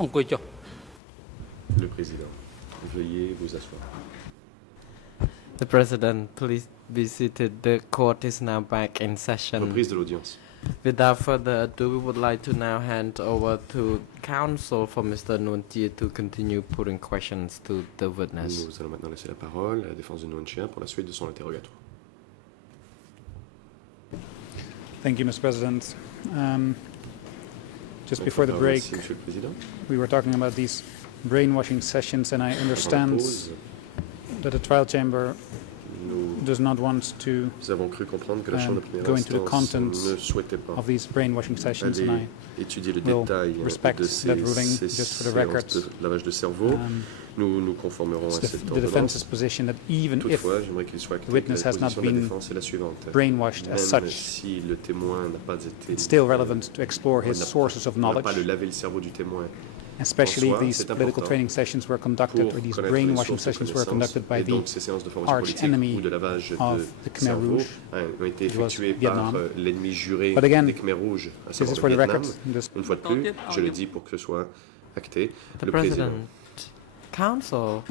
អង្គុយចុះ Le président, veuillez vous asseoir. The President, please be seated. The court is now back in session. Reprise de l'audience. Without further ado, we would like to now hand over to counsel for Mr. Nuntia to continue putting questions to the witness. Nous allons maintenant laisser la parole à la défense de Nguyen pour la suite de son interrogatoire. Thank you, Mr. President. Just before the break, Merci, Monsieur le Président. we were talking about these brainwashing sessions, and I understand that the trial chamber does not want to Nous avons cru comprendre que la Chambre de go première into the instance contents ne souhaitait pas of these brainwashing sessions, and aller I étudier le will détail respect de that ces ruling just for the record. séances de lavage de cerveau. Nous nous conformerons à It's cette the defense's ordonnance. position that even if Toutefois, j'aimerais qu'il soit the clair que witness la has not position de la been défense est la suivante. brainwashed as Même such, si le témoin n'a pas été... it's still relevant to explore his sources of on n'a pas knowledge, le laver le cerveau du témoin. especially En soi, these c'est political important training sessions were conducted, pour or these connaître les brainwashing sources de sessions were connaissances, conducted by et the donc ces séances de formation arch politique enemy ou de lavage of de the Khmer cerveau Rouge, ont été which was effectuées Vietnam. par l'ennemi juré But again, des Khmer Rouges, à this savoir is le for the Vietnam. record. This Une fois de plus, je le dis pour que ce soit acté, The le président. President, counsel,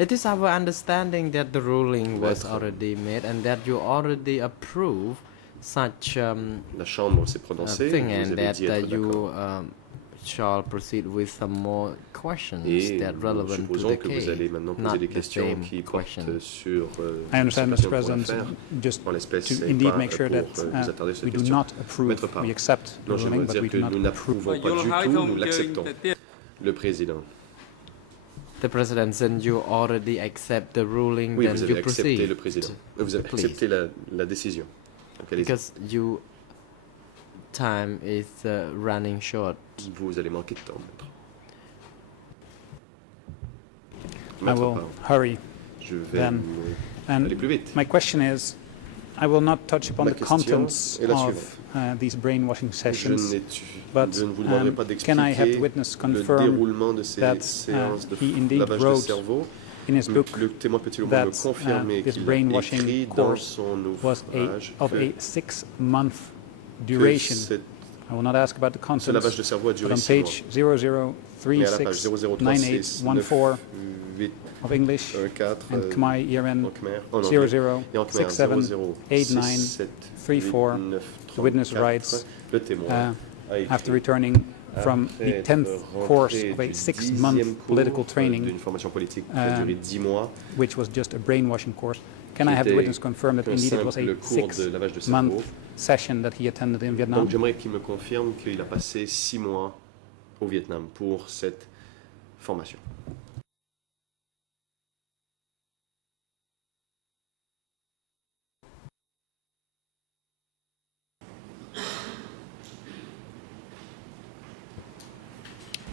it is our understanding that the ruling was Maître. already made and that you already approve such La Chambre s'est prononcée, thing, vous and avez that dit être you d'accord. shall proceed with some more questions Et that nous relevant to supposons the que vous allez case, maintenant not poser des the questions same qui portent question. sur I understand, ce que Mr. nous pourrons President, faire. just En l'espèce, to c'est indeed pas make sure pour that vous attarder sur we cette do question. not approve, Maître Parr. we accept the Non, ruling, j'aimerais but dire we que do not nous approve. n'approuvons pas du tout, nous l'acceptons. Le président. The President, since you already accept the ruling, Oui, then vous you avez accepté proceed. le président. Vous avez Please. accepté la décision. Donc, allez-y. Because you time is running short. Vous allez manquer de temps, maître. I Maître will Parr, hurry. je vais then. aller And plus vite. my question is, I will not touch upon Ma the question contents est la of these brainwashing sessions, Je ne vous demanderai pas can I have the d'expliquer witness le confirm déroulement de ces that séances de he indeed lavage de wrote cerveau. in his book Le témoin peut-il au moins that me confirmer this qu'il a brainwashing écrit dans course son was ouvrage of que, a 6-month que duration? ce I will not ask about the lavage contents, de cerveau a but duré on 6 mois. page Mais à la page 00369814 8 of English 4 and Khmer ERN en Khmer, en anglais, et en Khmer 00678934, the witness writes, le témoin a écrit after returning from the 10th course of a 6-month political training, d'une formation politique qui a duré 10 mois, which was just a brainwashing course. Can I have the witness confirm that qu'un indeed it was simple a cours de lavage de cerveau. 6-month session that he attended in Donc Vietnam? j'aimerais qu'il me confirme qu'il a passé 6 mois au Vietnam pour cette formation.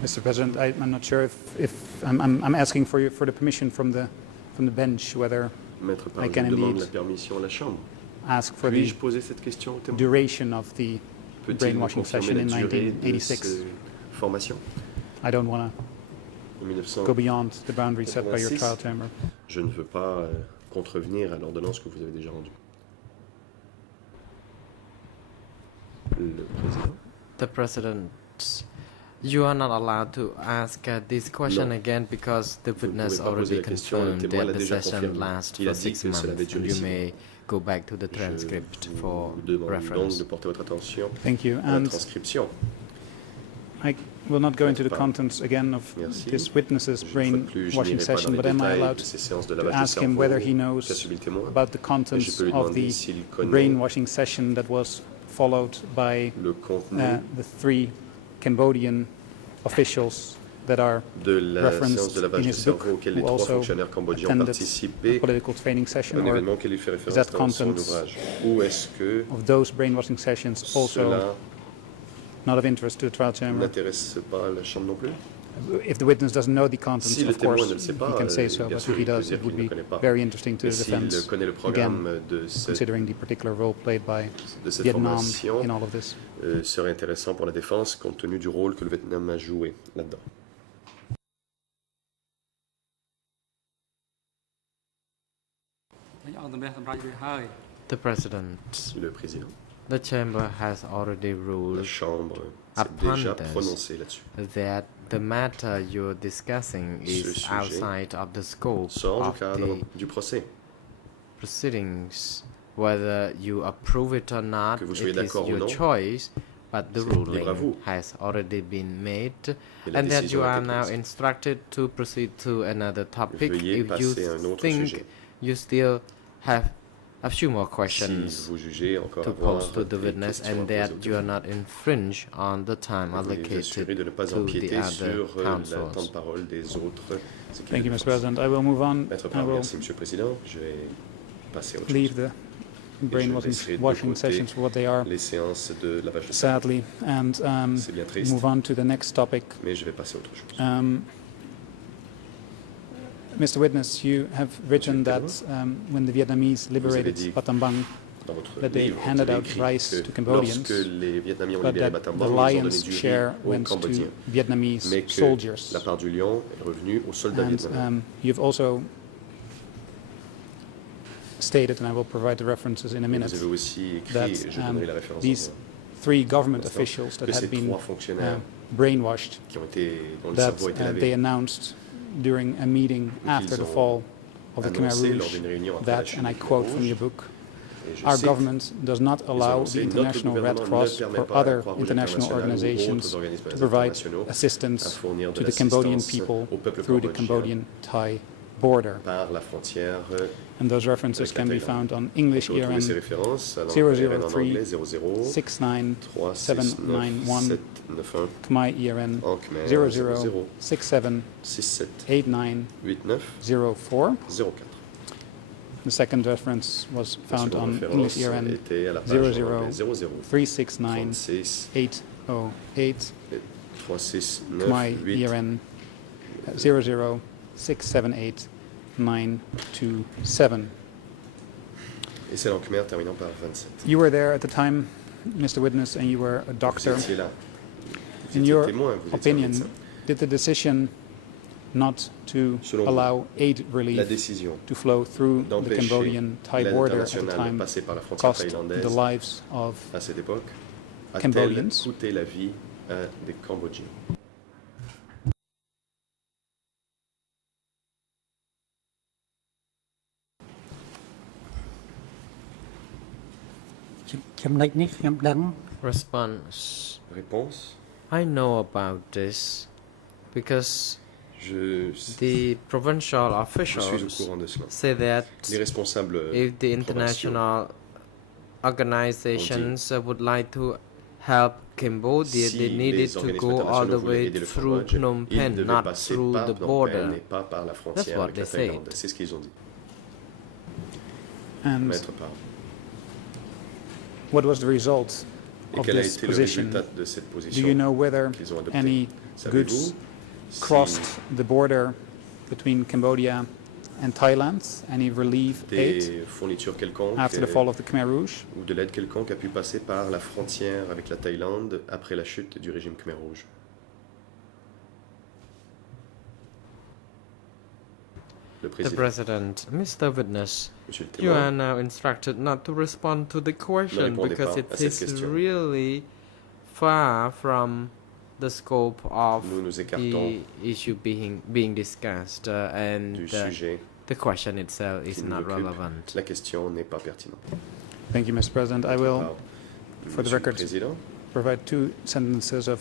Mr. President, I'm not sure if I'm asking for the permission from the bench whether Maître I Parr, can je demande indeed la permission à la Chambre. ask for the Puis-je poser cette question au témoin? duration of the Peut-il me brainwashing session confirmer in la durée de 1986. cette formation I don't want en to go beyond the boundary set by your 1986. trial chamber. Je ne veux pas contrevenir à l'ordonnance que vous avez déjà rendue. Le président. The President, you are not allowed to ask this question Non. again because the Vous ne witness pouvez pas poser already la question, le confirmed témoin that l'a the déjà session confirmé. lasts Il a for dit 6 que cela months, avait and duré you 6 may go back to the transcript Je for vous demande donc reference. de porter votre attention Thank you. à la And transcription. I will not go into the Pas. contents again of Merci. this witness's Une fois de plus, je brainwashing n'irai pas dans session, les but am I détails allowed de ces séances de to lavage de ask him cerveau whether he qu'a knows subi le témoin. about the Et je contents peux lui of demander the s'il connaît brainwashing session that was followed by le contenu the 3 Cambodian officials that are de la referenced séance de in lavage de his book, cerveau auquel les who 3 also fonctionnaires cambodgiens ont attended participé, a political training session, un or événement auquel il fait référence that dans son contents ouvrage. Ou est-ce que of those brainwashing sessions also cela not of interest to the trial chamber? n'intéresse pas la Chambre non plus? If the witness doesn't know the contents, Si le of témoin course, ne le sait he pas, can say so, bien but sûr, if he il peut does, dire it would qu'il ne be connaît pas. very interesting to Mais the s'il defense, connaît le programme de cette considering the particular role played by Vietnam formation, in all of this. serait intéressant pour la défense compte tenu du rôle que le Vietnam a joué là-dedans. The President, Le président. the chamber has already La ruled Chambre s'est upon déjà this prononcée là-dessus. that the matter you're discussing is sujet outside of the scope sort du of cadre the du procès. proceedings. Whether you approve it or not, Que vous it soyez is d'accord ou your non, choice, but the c'est libre à ruling vous. has already been made, Et la and that décision you a are été now prise. instructed to proceed to another topic. Veuillez If you passer à un autre think sujet. you still have a few more Si questions vous jugez encore to avoir pose to the des witness questions à and poser that au you are témoin, not infringe on the time veuillez vous assurer allocated de ne pas to the empiéter other sur le temps councils. de parole des autres accusés Thank you, de Mr. défense. President. I will move on. Maître I Parr, will merci, Monsieur le Président. Je vais passer à autre leave chose. the brainwashing laisserai de washing côté sessions for what they are, Les séances de lavage de cerveau, sadly, and c'est bien triste, move on to the next topic. mais je vais passer à autre chose. Mr. Witness, you have written Monsieur le that when the Vietnamese liberated dit Battambang, Dans votre that they livre, vous handed avez out écrit rice que to Cambodians, lorsque les Vietnamiens ont but libéré that Battambang, the ils ont donné lion's du riz share aux went to Cambodgiens, Vietnamese mais que soldiers. la part du lion est revenue aux soldats And vietnamiens. you've also stated, and I will provide the references in a minute, Vous avez aussi écrit, that et je donnerai la référence these en- 3 government L'instant, officials that que ces had been 3 fonctionnaires brainwashed, qui ont été, dont le that cerveau a été they lavé, announced during a meeting after the ont fall of the Khmer annoncé lors Rouge d'une réunion après la that, chute and I du Khmer quote from Rouge, your book, et je our cite, government does not allow annoncé, the notre International Red gouvernement Cross ne permet or pas à la other Croix-Rouge international internationale ou organizations autres organismes to provide internationaux à assistance fournir de to the Cambodian l'assistance people au peuple through the cambodgien Cambodian-Thai border. par la frontière. And those references avec la can be Thaïlande. found on English On peut retrouver ces ERN références à 003 en anglais 00 69791, 369 Khmer ERN en Khmer 00 67 67 89 89 04. 04. The second reference was La found seconde on référence English ERN était à la page 00 en anglais 00 369 36 808, 369 Khmer 8 ERN 00 678 927. et c'est en Khmer terminant par 27. You were there at the time, Mr. Witness, and you were a Vous doctor. étiez là. Vous In étiez your témoin, vous étiez un opinion, médecin. did the decision not to Selon vous, allow aid La relief décision to flow through the d'empêcher Cambodian-Thai l'aide border at the internationale de time passer par la frontière cost the thaïlandaise lives of à cette époque a-t-elle Cambodians? coûté la vie à des Cambodgiens? Response. Réponse. I know about this because Je the provincial suis au officials courant de cela. say that Les responsables if the provinciaux international organizations would like to help Cambodia, si they needed les to organismes go all the internationaux voulaient way aider le through Cambodge, Phnom ils Penh, devaient not passer through par the Phnom Penh border. et pas par la That's frontière what avec la they Thaïlande. said. C'est ce qu'ils ont dit. And Maître Parr. what was the result Et of quel a this été le position? résultat de cette Do position you know whether qu'ils ont adoptée? any Savez-vous goods si crossed the border between Cambodia and Thailand? Any relief aid des fournitures quelconques after the fall of the Khmer Rouge? ou de l'aide quelconque a pu passer par la frontière avec la Thaïlande après la chute du régime Khmer Rouge? Le The président. President, Mr. Witness, Monsieur le you are témoin, now instructed not to respond to the question répondez because pas it à cette is question. really far from the scope of nous nous écartons the issue being discussed and du sujet the question itself is qui nous not occupe. relevant. La question n'est pas pertinente. Thank you, Mr. President. I will Alors, for the Monsieur le record, Président, provide 2 sentences of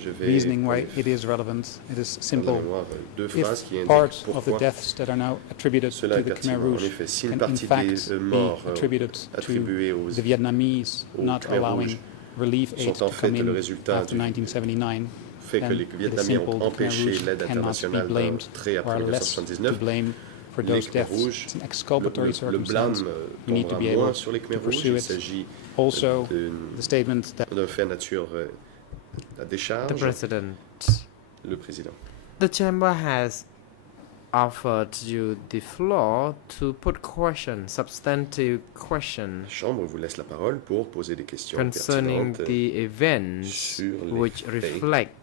je vais reasoning why pour it is relevant. It is la simple. mémoire deux phrases qui If indiquent part of the pourquoi deaths that are now attributed cela to est the Khmer pertinent. En Rouge effet, si une can in partie fact des be morts attributed to attribuées aux the Vietnamese au not Khmer allowing Rouge relief aid sont en to fait come le in résultat after du 1979, fait que then les it is Vietnamiens simple. ont The Khmer empêché Rouge l'aide cannot be internationale blamed d'entrer or après less to 1979. blame for Les those Khmer deaths. Rouges, It's an exculpatory le blâme circumstance. We need to tombera be moins able sur les Khmer to Rouges. pursue Il it. s'agit Also, the statement that d'un fait à nature à The décharge. President, Le président. the chamber has offered you the floor to put questions, substantive La questions Chambre vous laisse la parole pour poser des questions concerning pertinentes the events sur les which faits reflect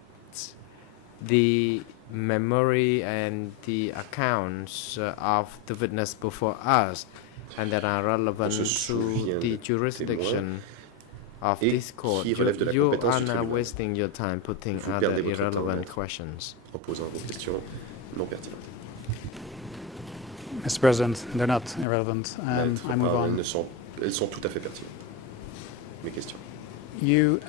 the memory and the accounts of the witness before us and that are relevant se to souvient the des jurisdiction of et this court. qui relève de la You compétence are du now tribunal. wasting your time putting Vous other perdez votre temps, irrelevant maître. questions. En posant vos questions non pertinentes. Mr. President, they're not irrelevant. Maître, I move pardon, on. elles sont tout à fait pertinentes. Mes questions. You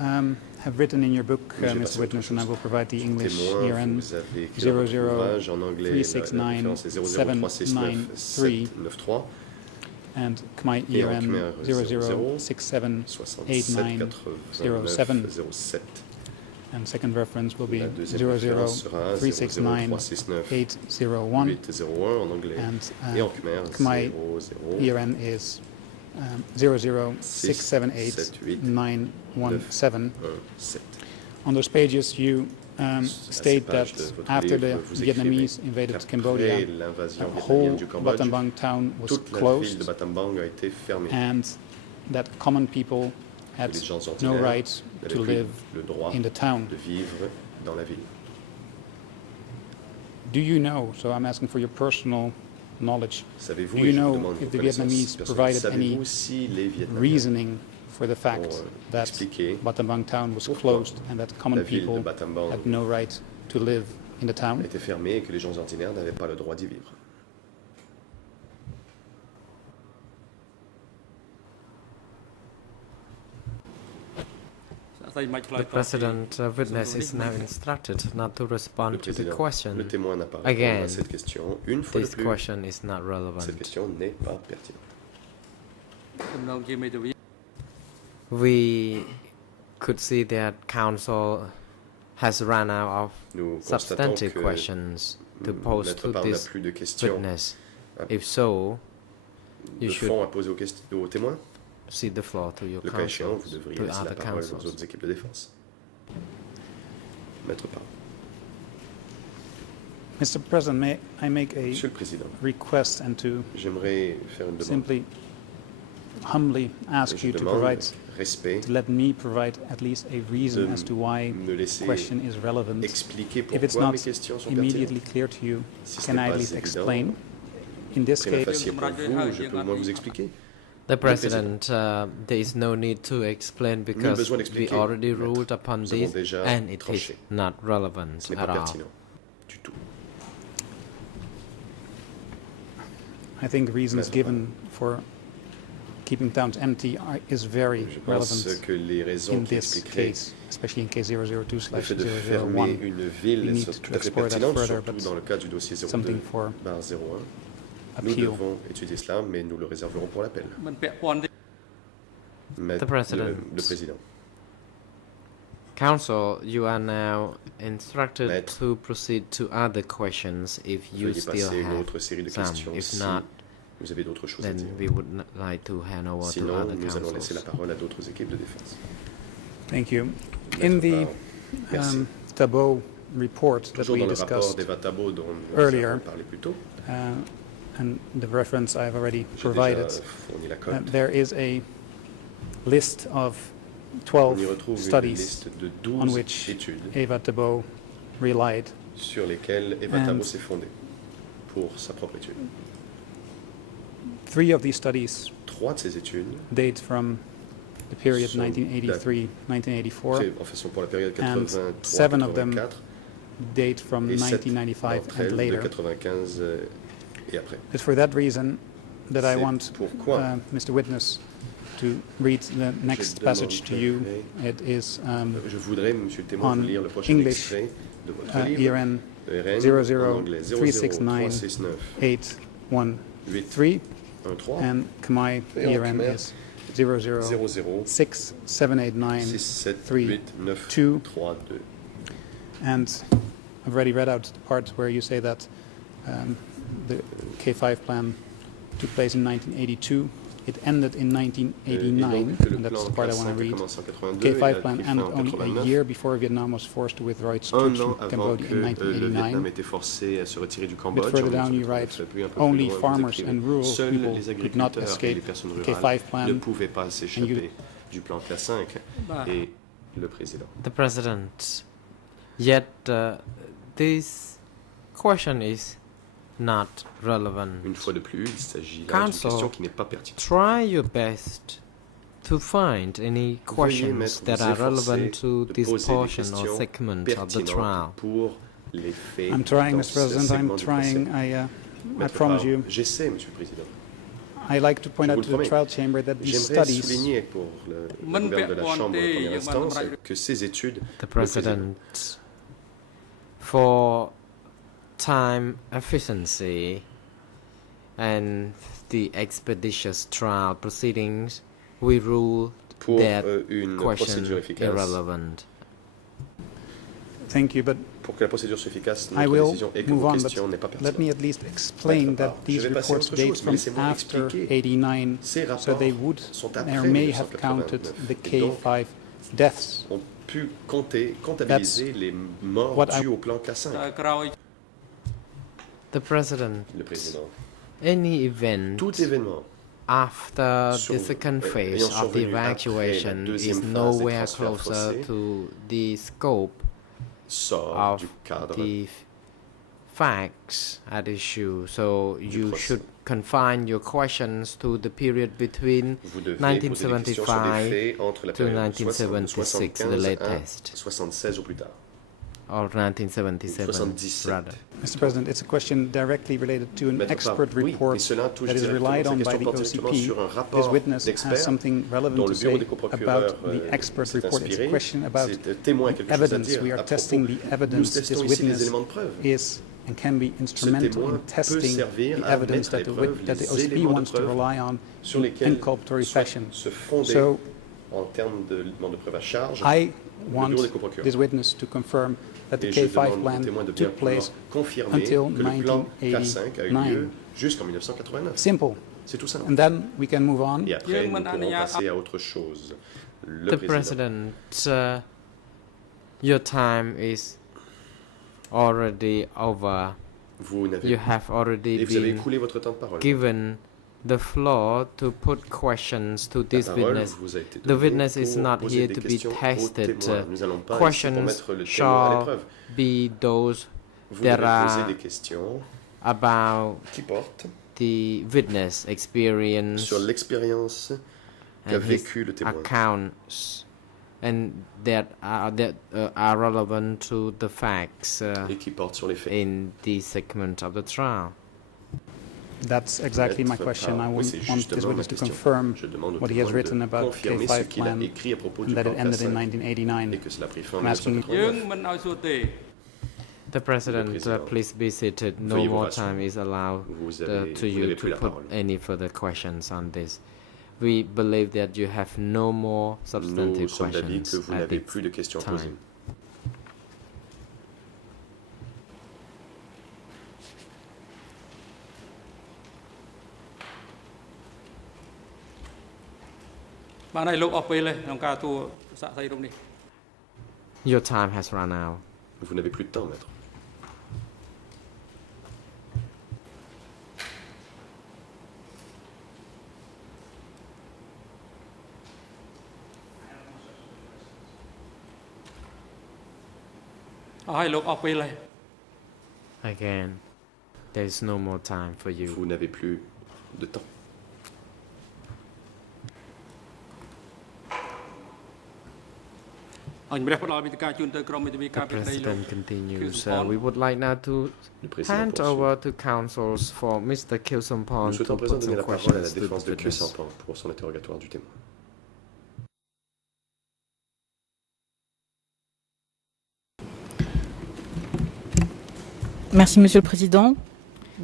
have written in your book, Mais j'ai Mr. passé Witness, autre and I chose. will provide the English Témoin, ERN vous avez écrit dans votre ouvrage en anglais, la référence est 00369 and Khmer et en ERN Khmer 00678907. 07. And second reference will be La deuxième référence sera 00369 801. 801 en anglais And et en Khmer Khmer 00 ERN is 006789117. 7. On those pages, you state that after the Vietnamese invaded Cambodia, L'invasion the whole vietnamienne du Cambodge, Battambang town was toute la ville de closed, Battambang a été fermée. and that common people had Les gens no ordinaires right n'avaient to plus live le droit in the town. de vivre dans la ville. Do you know, so I'm asking for your personal knowledge, Savez-vous, do et you je vous know demande if vos the connaissances Vietnamese personnelles, provided any savez-vous si les Vietnamiens reasoning for the fact ont that expliqué Battambang town was pourquoi closed and that common la ville de people Battambang had no right to live in the town? était fermée et que les gens ordinaires n'avaient pas le droit d'y vivre? The President witness is now instructed not to Le respond to the président, le question. témoin n'a pas répondu Again, à cette question. Une fois de This plus, question is not cette relevant. question n'est pas pertinente. We could see that counsel has run out of Nous constatons substantive que questions to pose Maître to Parle n'a this plus de questions witness. If so, you de should fond à poser aux témoins. cede the floor to your Le cas échéant, counsel, vous devriez to laisser la other parole aux counsels. autres équipes de défense. Maître Parle. Mr. President, may I make a Monsieur le Président, request and to j'aimerais faire une demande. simply humbly ask Je you to demande provide, respect to let me provide at least a reason de as to why me laisser question is relevant. expliquer If it's pourquoi not mes questions sont immediately pertinentes. clear to you, Si ce can n'est I pas at least évident, explain? In this prima case, facie pour vous, je peux au moins vous expliquer. The President, there is no need to explain because besoin we d'expliquer, already maître. ruled upon Nous avons this déjà and it is tranché. not relevant Ce n'est at pas all. pertinent du tout. I think reasons Maître given for keeping towns empty is very Je pense relevant que les raisons in qui this expliqueraient case, especially in case 002/001. le fait de fermer une ville We need sont to tout à fait explore that pertinentes, further, surtout but dans le cas du dossier something for 02/01. Nous appeal. devons étudier cela, mais nous le réserverons pour l'appel. Maître- President. le Président. Counsel, you are now instructed Maître. to proceed to other questions if you Veuillez still passer une have autre série de some. questions If si not, vous avez d'autres choses à then dire. we would like to hand over to Sinon, other nous allons laisser la counsels. parole à d'autres équipes de défense. Thank you. Maître In the Parle. Merci. Tabot report that Toujours we dans le rapport discussed, d'Eva Tabo dont nous earlier. avons parlé plus tôt, and the reference I've already j'ai provided, déjà fourni la cote. there is a list of On 12 y retrouve une studies liste de on 12 which études Eva Tabo relied. sur lesquelles Eva And- Tabo s'est fondée pour sa propre étude. 3 of these studies 3 de ces études date from the period Sont 1983-1984, sont pour la période And 7 of them 83-84 date from et 7 1995 d'entre and elles de later. 95 et après. It's for that reason that I C'est want pourquoi Mr. Witness to read the next passage to you. It is je voudrais, monsieur le témoin, on vous lire le prochain English, extrait de votre livre, ERN le RN 00 en anglais 369 00369 813, 813 and Khmer Et en ERN Khmer, is 00 00 6789. 678932. And I've already read out the part where you say that the K5 plan took place in 1982. It ended in Et 1989, donc, le and that's plan the part I want to K5 a read. commencé en 82 K5 et a plan pris fin ended en only a 89. year before Vietnam was forced to withdraw its Un troops an from avant Cambodia que in le Vietnam 1989. était forcé à se retirer du A bit Cambodge. further en down you 1989, write, puis un peu plus only loin, vous farmers écrivez, and rural seuls people les could not agriculteurs et les escape personnes the rurales K5 plan. ne pouvaient pas s'échapper du plan K5 et le président. The President, yet this question is not relevant. Une fois de plus, il s'agit là d'une Counsel, question qui n'est pas pertinente. try your best to find any Veuillez questions vous that are relevant efforcer to de this poser des portion or questions segment of the pertinentes trial. pour les faits I'm trying, dans Mr. ce President. segment I'm du trying. procès. I Maître promise Farr, you. J'essaie, Monsieur le Président. I like to point Je out vous to le the promets. trial chamber that these J'aimerais studies souligner pour la gouverne de la Chambre de première instance que ces études, The President, for time efficiency and the expeditious trial proceedings, we rule pour that une question procédure efficace, irrelevant. Thank you, but pour que la procédure soit efficace, I notre will décision et que move vos on, questions n'est pas but let me pertinente. at least explain Maître that Farr, these je vais passer à reports autre date chose, mais from laissez-moi after expliquer. 89, Ces so rapports they would sont or après may have counted 1989. the Et donc, K5 deaths. on pu comptabiliser les morts what I- dues au plan K5. The President, Le Président. any event Tout événement after the Sur- second phase ayant of the survenu après la evacuation deuxième is phase des nowhere transferts closer forcés to the scope sort of du cadre the facts at issue. So you procès. should confine your questions to the period between Vous devez poser des questions sur des 1975 faits entre la to période de 1976, the 75 latest, à 76 au plus tard. or 1977 77. rather. Mr. President, it's a question directly related to an Maître expert Farr, oui, report mais cela touche that is directement, relied ces on by questions the portent directement OCP. sur un This rapport witness has d'experts something relevant dont to le bureau say des coprocureurs about the expert s'est report. It's a inspiré. question about C'est témoin quelque chose à evidence. dire We à are propos. testing the Nous evidence. testons This ici les witness éléments de preuve. is and can be Ce instrumental témoin in peut testing servir the à evidence mettre à that l'épreuve the les OCP éléments de wants to preuve rely on sur in lesquels inculpatory fashion. se fonder So en termes d'éléments de preuve à charge I le want bureau des coprocureurs. this witness to confirm that the Et je K5 demande au plan témoin de bien took pouvoir place confirmer until que le plan K5 a eu 1989. lieu jusqu'en 1989. Simple. C'est tout simple. And then we can move on. Et après, nous pourrons passer à autre chose. Le The président. President, your time is already over. Vous n'avez You have already et vous avez been écoulé votre temps de parole. given the floor to put questions to La this parole witness. vous a été The donnée witness is pour not poser here des to be questions aux tested. témoins. Nous n'allons pas ici pour Questions mettre le témoin à shall l'épreuve. be those Vous there devez poser are des questions about qui portent the witness experience sur l'expérience qu'a and his vécu le témoin accounts, and that are relevant to the facts et qui portent sur les faits. in this segment of the trial. That's exactly my Maître question. Farr, I oui, c'est want this justement ma witness to question. confirm Je demande au what he has témoin written de about confirmer ce K5 qu'il a plan écrit à propos and du that plan it ended in K5 1989. et que cela a pris fin en I'm asking- 1989. The President, Président, please be seated. No veuillez vous more rasseoir. time is allowed Vous to vous you n'avez to plus la put parole. any further questions on this. We believe that you have no more Nous substantive sommes d'avis que questions vous at n'avez this plus de questions à time. poser. Your time has run out. Vous n'avez plus de temps, maître. Again, there is no more time for you. Vous n'avez plus de temps. The President continues. We would like now to Le président hand poursuit. over to counsels for Mr. Kilsompon Nous to souhaitons présent put donner some la parole à la questions to défense the de witness. Kilsampan pour son interrogatoire du témoin. Merci, Monsieur le Président.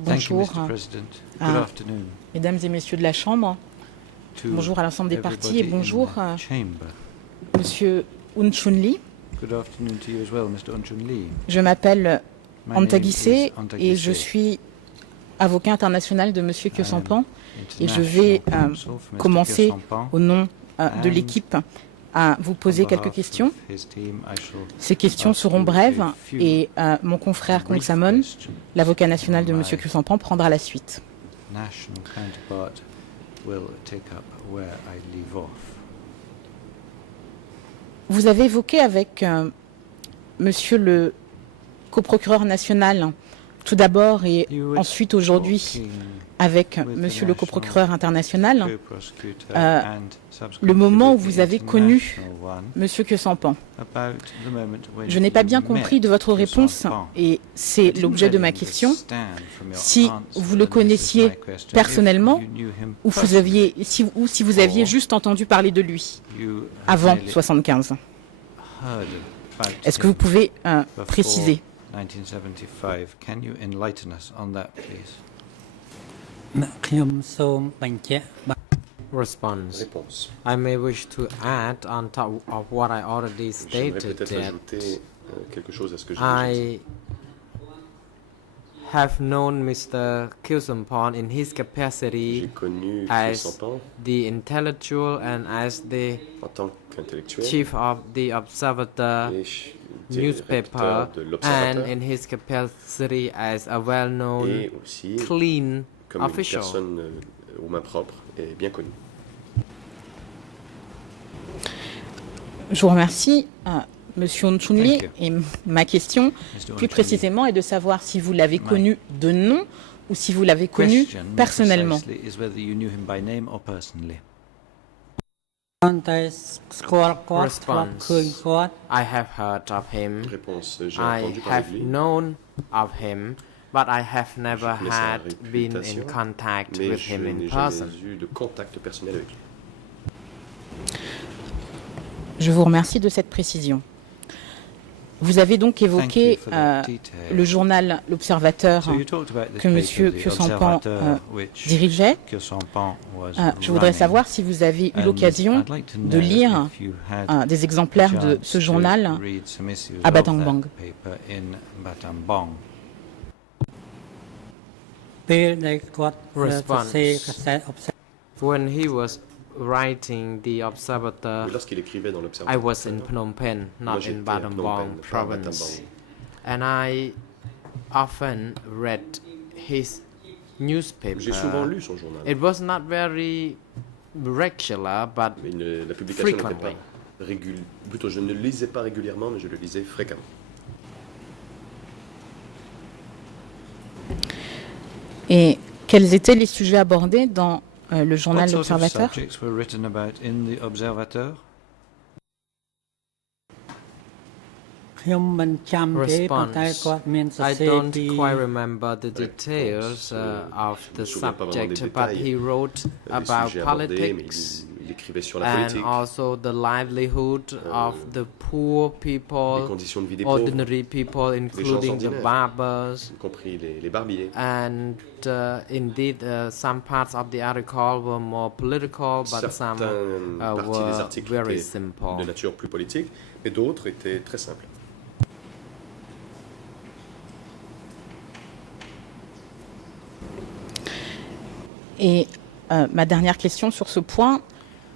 Thank you, Bonjour, Mr. President. Good Ah. afternoon Mesdames et Messieurs de la Chambre. to Bonjour à l'ensemble des partis et everybody in bonjour the à chamber. Monsieur Un Chun Lee. Good afternoon to you as well, Mr. Unchun Lee. Je m'appelle My Anta name is Guissé Anta et je Guissé. suis avocat international de Monsieur I am Kyosampan et je international vais counsel for Mr. commencer Kyosampan. au nom de And l'équipe à vous poser On quelques behalf questions. of his team, I shall Ces questions ask seront you brèves a few et mon confrère Kong brief Samon, questions. l'avocat national de My Monsieur Kyosampan, prendra la suite. National counterpart will take up where I leave off. Vous avez évoqué avec Monsieur le coprocureur national tout d'abord et You were ensuite aujourd'hui talking avec with the Monsieur le national coprocureur international, co-prosecutor euh, and le moment où subsequently vous the avez connu international one Monsieur Kyosampan. about the moment when Je n'ai pas you bien met compris de votre réponse Kyosampan. et I c'est didn't l'objet de really ma question. understand from your Si answer, vous le and this is connaissiez my question, if personnellement you knew him ou si vous aviez Or juste entendu parler de lui you had avant merely 75. heard about Est-ce que vous him pouvez before préciser? 1975. Can you enlighten us on that, please? ខ្ញុំសូមបញ្ជាក់ Response. Réponse. I may wish to add on top of what I already J'aimerais stated peut-être that ajouter quelque chose à ce que j'ai déjà dit. I have known Mr. Kyosampan in his J'ai capacity connu as Kyosampan the intellectual and as the en tant qu'intellectuel chief of the Observator et newspaper directeur de and l'Observateur in his capacity as a well-known, et aussi clean comme une official. personne aux mains propres et bien connue. Je vous remercie, Monsieur Onchunli. Thank Et ma question, Mr. plus Onchunli. précisément, est de savoir si vous l'avez My connu de nom ou si vous l'avez connu Question, more personnellement. precisely, is whether you knew him by name or personally. គ្រាន់តែស្គាល់គាត់ធ្លាប់ Response. ឃើញគាត់ I have heard of him. Réponse. J'ai I entendu parler have de lui, known of him, but I have never Je connais sa had been in réputation, contact mais with je him in n'ai person. jamais eu de contact personnel avec lui. Je vous remercie de cette précision. Vous avez donc Thank you évoqué for that detail. le journal L'Observateur So you talked about this que paper, Monsieur the Kyosampan Observateur, which dirigeait. Kyosampan was Je voudrais running. savoir si vous avez eu And l'occasion I'd like to de know lire if you had des exemplaires de chance ce to journal read some issues à of Battambang. that paper in Battambang. ពេលដែលគាត់ Response. សរសេរកាសែត Observer When he was writing the Observator, Mais lorsqu'il écrivait dans I l'Observateur, was in Phnom Penh, moi not j'étais in à Phnom Battambang Penh, pas à province. Battambang. And I often read his J'ai souvent newspaper. lu son journal, It was not very regular, but mais la publication n'était frequently. pas régulière. Plutôt, je ne le lisais pas régulièrement, mais je le lisais fréquemment. Et quels étaient les sujets abordés dans le journal What sort of L'Observateur? subjects were written about in the Observateur? ខ្ញុំមិនចាំទេប៉ុន្តែ Response. គាត់មានសរ I សេរ don't ពី quite remember the details of the je me souviens pas vraiment des subject, but détails, he wrote Les about sujets abordés, mais politics il écrivait sur la and politique, also the livelihood of the poor les people, conditions de vie des pauvres, ordinary people, including the ordinaires. barbers. y compris les barbiers. And indeed, some parts of the article were more political, but some Certaines parties des were articles very étaient simple. de nature plus politique, mais d'autres étaient très simples. Et ma dernière question sur ce point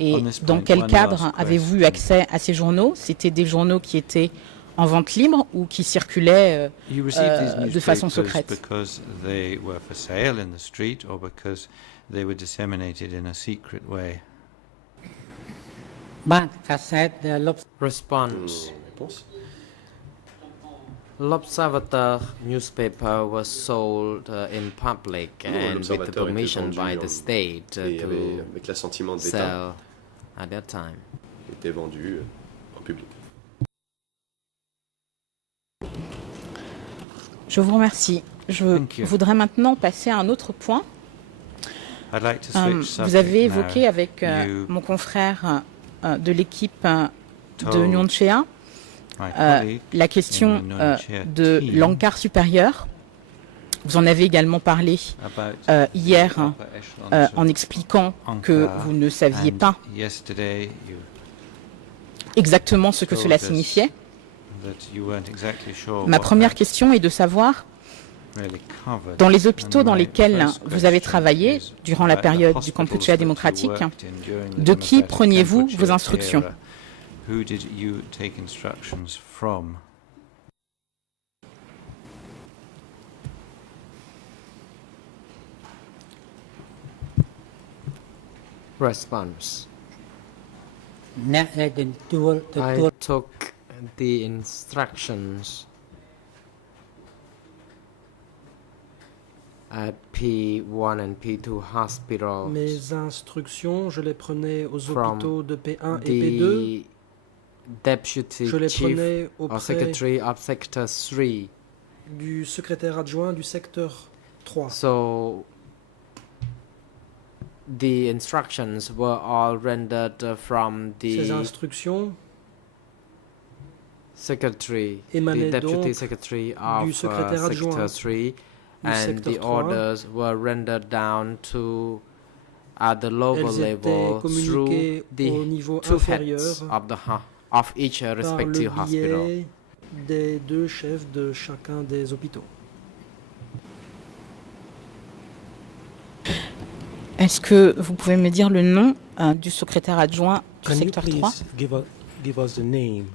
est On this dans point, quel one cadre last avez-vous eu question. accès à ces journaux? C'était des journaux qui étaient en vente libre ou qui circulaient You received these de façon newspapers secrète? because they were for sale in the street or because they were disseminated in a secret way? បាទកាសែតលុប Response. Réponse. L'Observateur newspaper was sold in public and with the l'Observateur était permission vendu by the en- state Et to avec l'assentiment de l'État, sell at that time. était vendu en public. Je vous remercie. Je Thank you. voudrais maintenant passer à un autre point. I'd like to Vous switch avez subject évoqué now. avec You mon confrère de l'équipe de told Nyonchea my euh, colleague la question in the Nyonchea de team l'encart supérieur. Vous en avez également parlé about hier the upper echelons en of expliquant que Ankara, vous ne saviez and pas yesterday you exactement ce que told cela us signifiait. that you weren't exactly sure Ma what première that question est de savoir, really covered. dans les hôpitaux And dans my lesquels first vous avez question travaillé is durant la about the période du hospitals Kampuchea that you démocratique, worked in during the de qui democratic preniez-vous Kampuchea vos instructions? era. Who did you take instructions from? Response. អ្នកដែលទទួល I took the instructions at P1 and P2 hospitals. Mes instructions, je les prenais aux From hôpitaux de P1 et P2. The deputy Je les chief prenais or auprès secretary of sector 3. du secrétaire adjoint du secteur 3. So the instructions were all rendered from Ces the instructions secretary, the émanaient deputy donc secretary du of secrétaire adjoint sector 3, and secteur the 3. orders were rendered down to at the lower Elles étaient level communiquées through the au niveau two inférieur heads of each par le respective hospital. biais des deux chefs de chacun des hôpitaux. Est-ce que vous pouvez me dire le nom du secrétaire adjoint du Can you secteur 3? please give us the name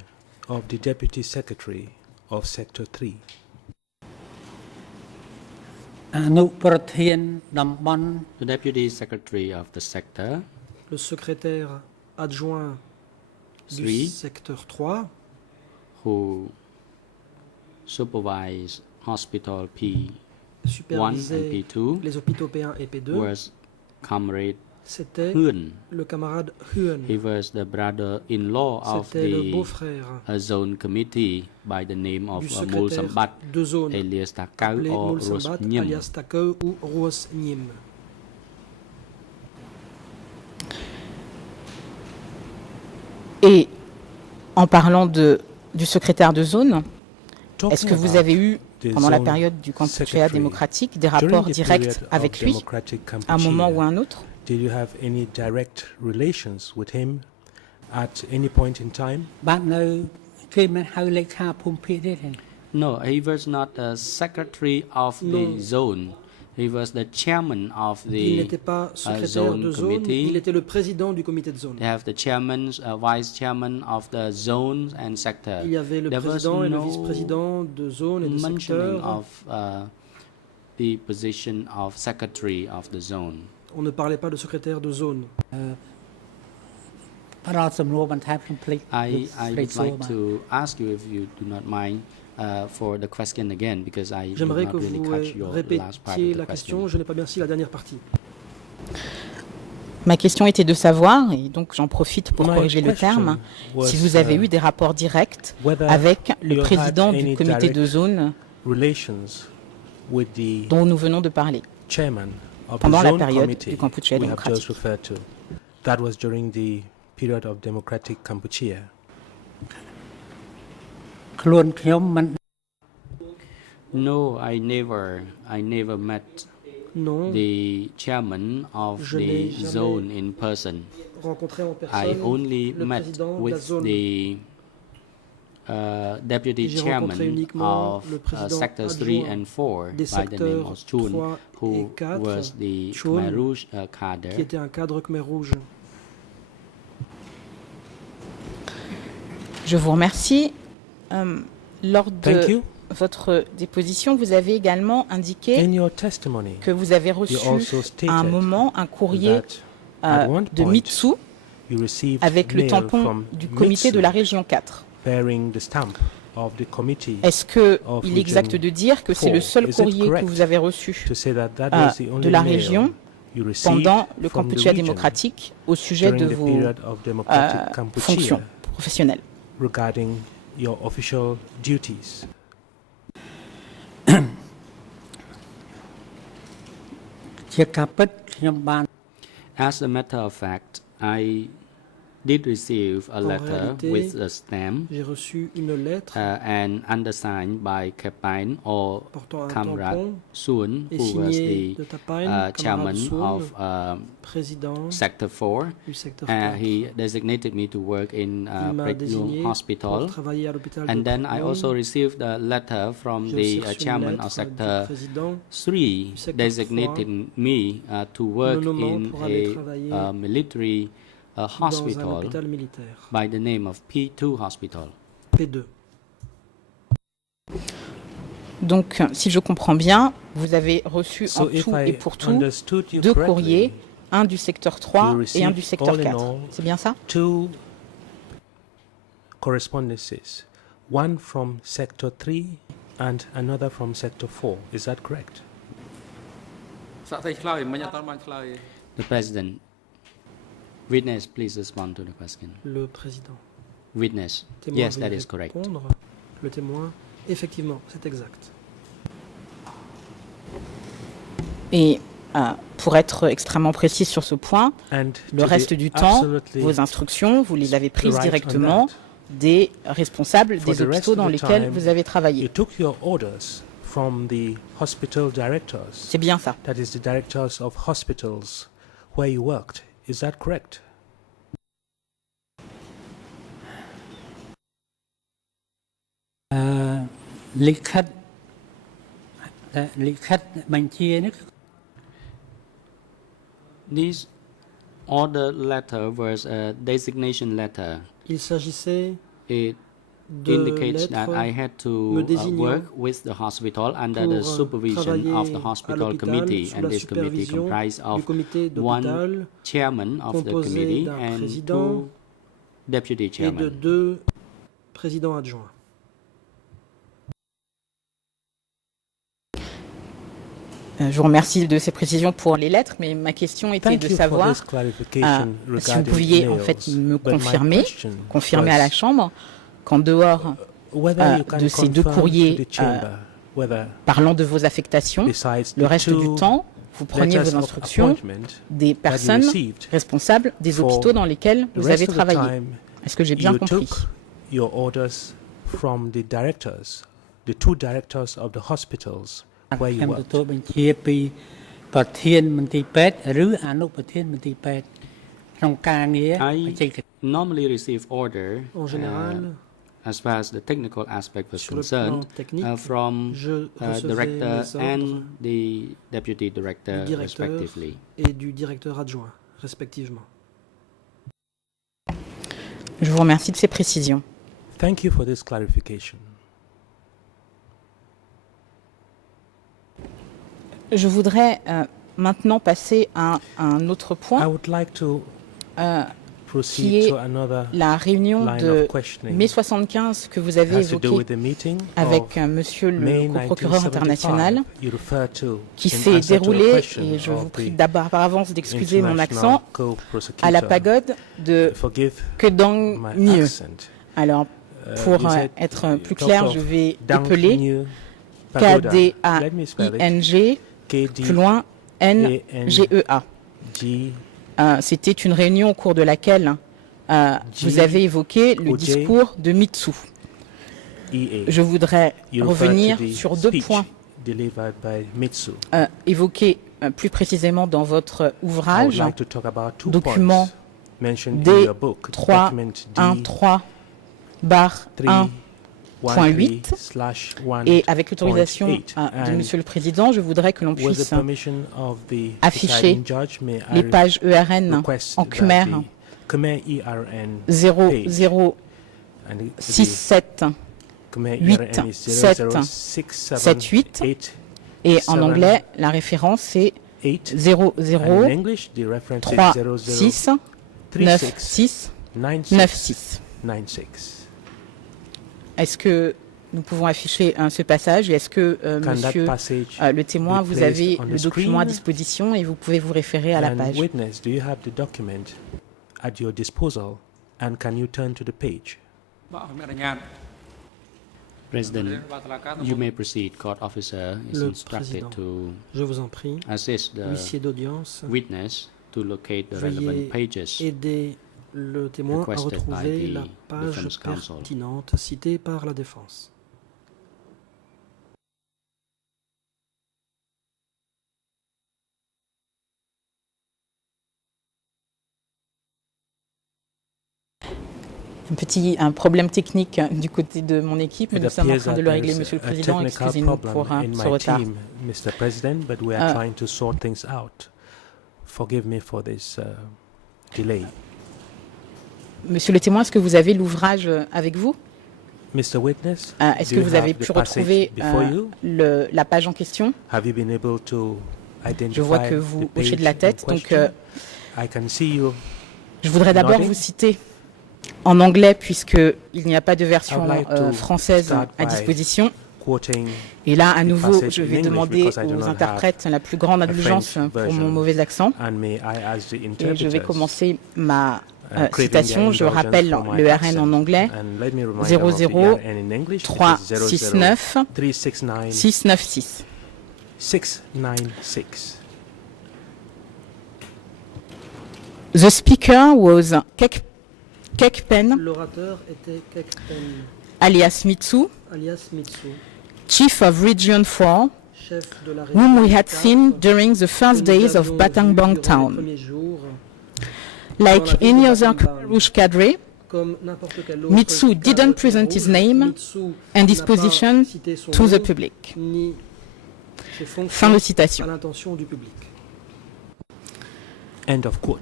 of the deputy secretary of sector 3? អនុប្រធានតំបន់ The Deputy Secretary of the sector Le secrétaire adjoint du Three. secteur 3 who supervised Hospital P1 and supervisait P2 les hôpitaux P1 et P2. was Comrade C'était Huon. le camarade Huon. He was the brother-in-law of C'était le the beau-frère zone committee by the name of du Mul secrétaire Sambat, de zone alias Takau appelé or Moul Ros Sambat, Nyim. alias Takeu ou Ruos Nyim. Et en parlant du secrétaire de zone, est-ce que Talking vous about avez eu, the pendant la zone période du Kampuchea secretary, démocratique, des during rapports the directs period avec of lui, Democratic à un moment ou à Kampuchea, un autre? did you have any direct relations with him at any point in time? បាទនៅគេមិនហៅលេខាភូមិភាគទេ No, he was not a secretary of the Non. zone. He was the chairman of Il the n'était pas secrétaire zone de zone, committee. il était le président du comité de zone. They have the chairman, vice chairman of the zones and sector. Il y avait le There was président et le no vice-président de zone et de mentioning secteur. of the position of secretary of the zone. On ne parlait pas de secrétaire de zone. ផ្ដល់សំណួរបន្ថែមខ្ញុំភ្លេច I would like to ask you if you do not mind for the question again because I did J'aimerais not que really vous catch your last part répétiez of la the question. question. Je n'ai pas bien si la dernière partie. Ma question était de savoir, et donc j'en profite pour My corriger le question terme, was, si vous avez eu des rapports directs whether avec le you had président du any comité de direct zone relations with the dont nous venons de parler. chairman of the Pendant la zone période committee du Kampuchea we have just démocratique. referred to. That was during the period of Democratic Kampuchea. ខ្លួនខ្ញុំមិន No, I never met Non, the chairman of Je the n'ai jamais zone in person. rencontré en I personne only le met président de la with zone. the deputy J'ai rencontré chairman uniquement of le président sectors 3 adjoint and 4 des by the name secteurs of Chun, 3 who et 4, was the Chun, Khmer Rouge cadre. qui était un cadre Khmer Rouge. Je vous remercie. Lors Thank de you. votre déposition, vous avez également indiqué In your testimony, que vous avez reçu you also à un stated moment un courrier that at one de point Mitsu you received avec le mail tampon from du comité Mitsu de la région 4. bearing the stamp of the committee Est-ce qu'il of est exact Region de dire que c'est le 4. seul Is it courrier que correct vous avez reçu to say that that euh, was the only de la mail région you received pendant le from the Kampuchea region démocratique au sujet during de the vos period of Democratic Kampuchea fonctions professionnelles? regarding your official duties? ជាការពិតខ្ញុំបាន As a matter of fact, I did receive a En letter réalité, with a stamp J'ai reçu une lettre and undersigned by Kapain or portant un Kamrat tampon Soon, et who was signé the de Tapain, chairman camarade of Soun, président Sector 4. du secteur 4. He designated me to work in Il m'a Preklung désigné Hospital. pour travailler à l'hôpital And de then I Preklung. also received a letter from J'ai the aussi reçu une chairman lettre of du Sector président 3 secteur designating me to work me nommant in pour aller a travailler military dans un hospital hôpital militaire. by the name of P2 Hospital. P2. Donc, si je comprends bien, vous avez reçu So en if tout I et pour tout understood you deux correctly, courriers, un du secteur 3 you et un du received secteur all in 4. all C'est bien ça? two correspondences, one from Sector 3 and another from Sector 4. Is that correct? The President. Witness, please respond to the question. Le président. Witness. Témoin, Yes, that veuillez is correct. répondre. Le témoin, effectivement, c'est exact. Et pour être extrêmement précis sur ce point, And le to be reste du temps, absolutely vos instructions, vous les avez prises right on directement that. des responsables For des the rest hôpitaux of dans the lesquels time, vous avez You travaillé. took your orders from the hospital directors, C'est bien ça. that is the directors of hospitals where you worked. Is that correct? លិខិតបញ្ជានេះ This order letter was a designation letter. Il s'agissait It de indicates that I lettres had to me désignant work with the hospital under the pour supervision of the travailler à hospital l'hôpital committee, sous and la this committee supervision comprised du of comité one d'hôpital chairman of the composé committee d'un and président two deputy et de chairmen. 2 présidents adjoints. Je vous remercie de ces précisions pour les lettres, mais ma question était Thank de you for savoir this clarification si vous regarding pouviez en emails. fait me But my confirmer question à la was Chambre qu'en dehors whether you can de ces deux confirm to courriers, the chamber whether, parlant de vos affectations, besides le the reste two du temps, vous preniez letters vos of instructions appointment des that you personnes received, responsables des for hôpitaux dans lesquels the vous rest avez of the travaillé. time, Est-ce que j'ai bien you compris? took your orders from the directors, the two directors of the hospitals where you ខ្ញុំ worked. ទទួលបញ្ជាពីប្រធានមន្ទីរពេទ្យឬអនុប្រធានមន្ទីរពេទ្យក្នុងការងារបច្ចេក Normally receive order En général, as far as the technical aspect was sur le plan concerned technique, from je recevais director les ordres and the deputy director du directeur respectively. et du directeur adjoint, respectivement. Je vous remercie de ces précisions. Thank you for this clarification. Je voudrais maintenant passer à un autre I point, would like to qui proceed est to another la réunion line de of questioning. mai 75 que vous It avez has to do évoquée with the meeting avec of monsieur May le procureur 1975 international, you refer to qui in s'est answer to a déroulé, question et je vous of prie the d'abord par avance d'excuser mon international accent, co-prosecutor. à la pagode de Forgive Kedong my Nye. accent. Alors, pour You said être plus talk clair, of je vais Dang épeler Nye Pagoda. Let me spell it. K-D-A-I-N-G, plus loin N-G-E-A. G C'était une réunion au cours de laquelle vous avez évoqué le O-J. discours de Mitsu. E A. Je voudrais You refer revenir to the sur deux speech points delivered by Mitsu. évoqués plus précisément dans votre I would ouvrage, like to talk about two document points mentioned D in your book, 3 document D 1.3/1 et avec l'autorisation 3.8. de Monsieur le Président, je voudrais que l'on With the puisse permission of the afficher presiding judge, may I les pages ERN request en that Khmer the Khmer ERN 0067 and the Khmer 8, ERN is 7, 00678 et en 7, anglais la référence c'est 8. 00 And in English, the reference 3 is 6 9 6 9 6. 96. Est-ce que nous pouvons afficher ce passage et est-ce que Can that monsieur passage le témoin, be vous placed avez on le the document à screen? disposition et vous pouvez vous référer à la And page. witness, do you have the document at your disposal, and can you turn to the page? President, you may proceed. Court officer is Le instructed président. to Je vous en prie, assist the huissier d'audience, witness to locate the relevant veuillez pages. aider le témoin à requested by retrouver the la page defense counsel. pertinente citée par la défense. Un problème technique du côté de mon équipe, mais It nous sommes en appears train de that le régler, there's Monsieur le a Président. technical Excusez-nous pour problem in ce my retard. team, Mr. President, but we are trying to sort things out. Forgive me for this delay. Monsieur le témoin, est-ce que vous avez l'ouvrage avec vous? Mr. Witness, Est-ce do que you vous avez have the pu passage retrouver before you? la page en question? Have you been able to identify Je vois que vous the hochez de page la in tête, donc question? I can see you. je voudrais d'abord nodding. vous citer en anglais puisqu'il n'y a pas de version I would like to française start à by disposition. quoting Et là, à nouveau, passage je in vais English demander because I do aux not interprètes la plus grande a indulgence French pour mon version. mauvais accent. and may I ask the Et je vais interpreters commencer ma craving citation. their Je indulgence rappelle for my le RN accent. en anglais. And let me remind them of the 00 RN in English. It is 369 369 696. 696. The speaker was Kekpen, L'orateur était Kekpen, alias Mitsu, alias Mitsu, chief of Region 4, chef de la whom we région had 4, seen during the que first nous days of avions Battambang vu durant les town. premiers jours. Like Dans la ville any de other Battambang. Khmer Rouge cadre, Comme n'importe quel autre Mitsu cadre didn't Khmer present Rouge, his name Mitsu and his n'a pas position cité son to nom, the public. ni ses Fin fonctions de à citation. l'intention du public. End of quote.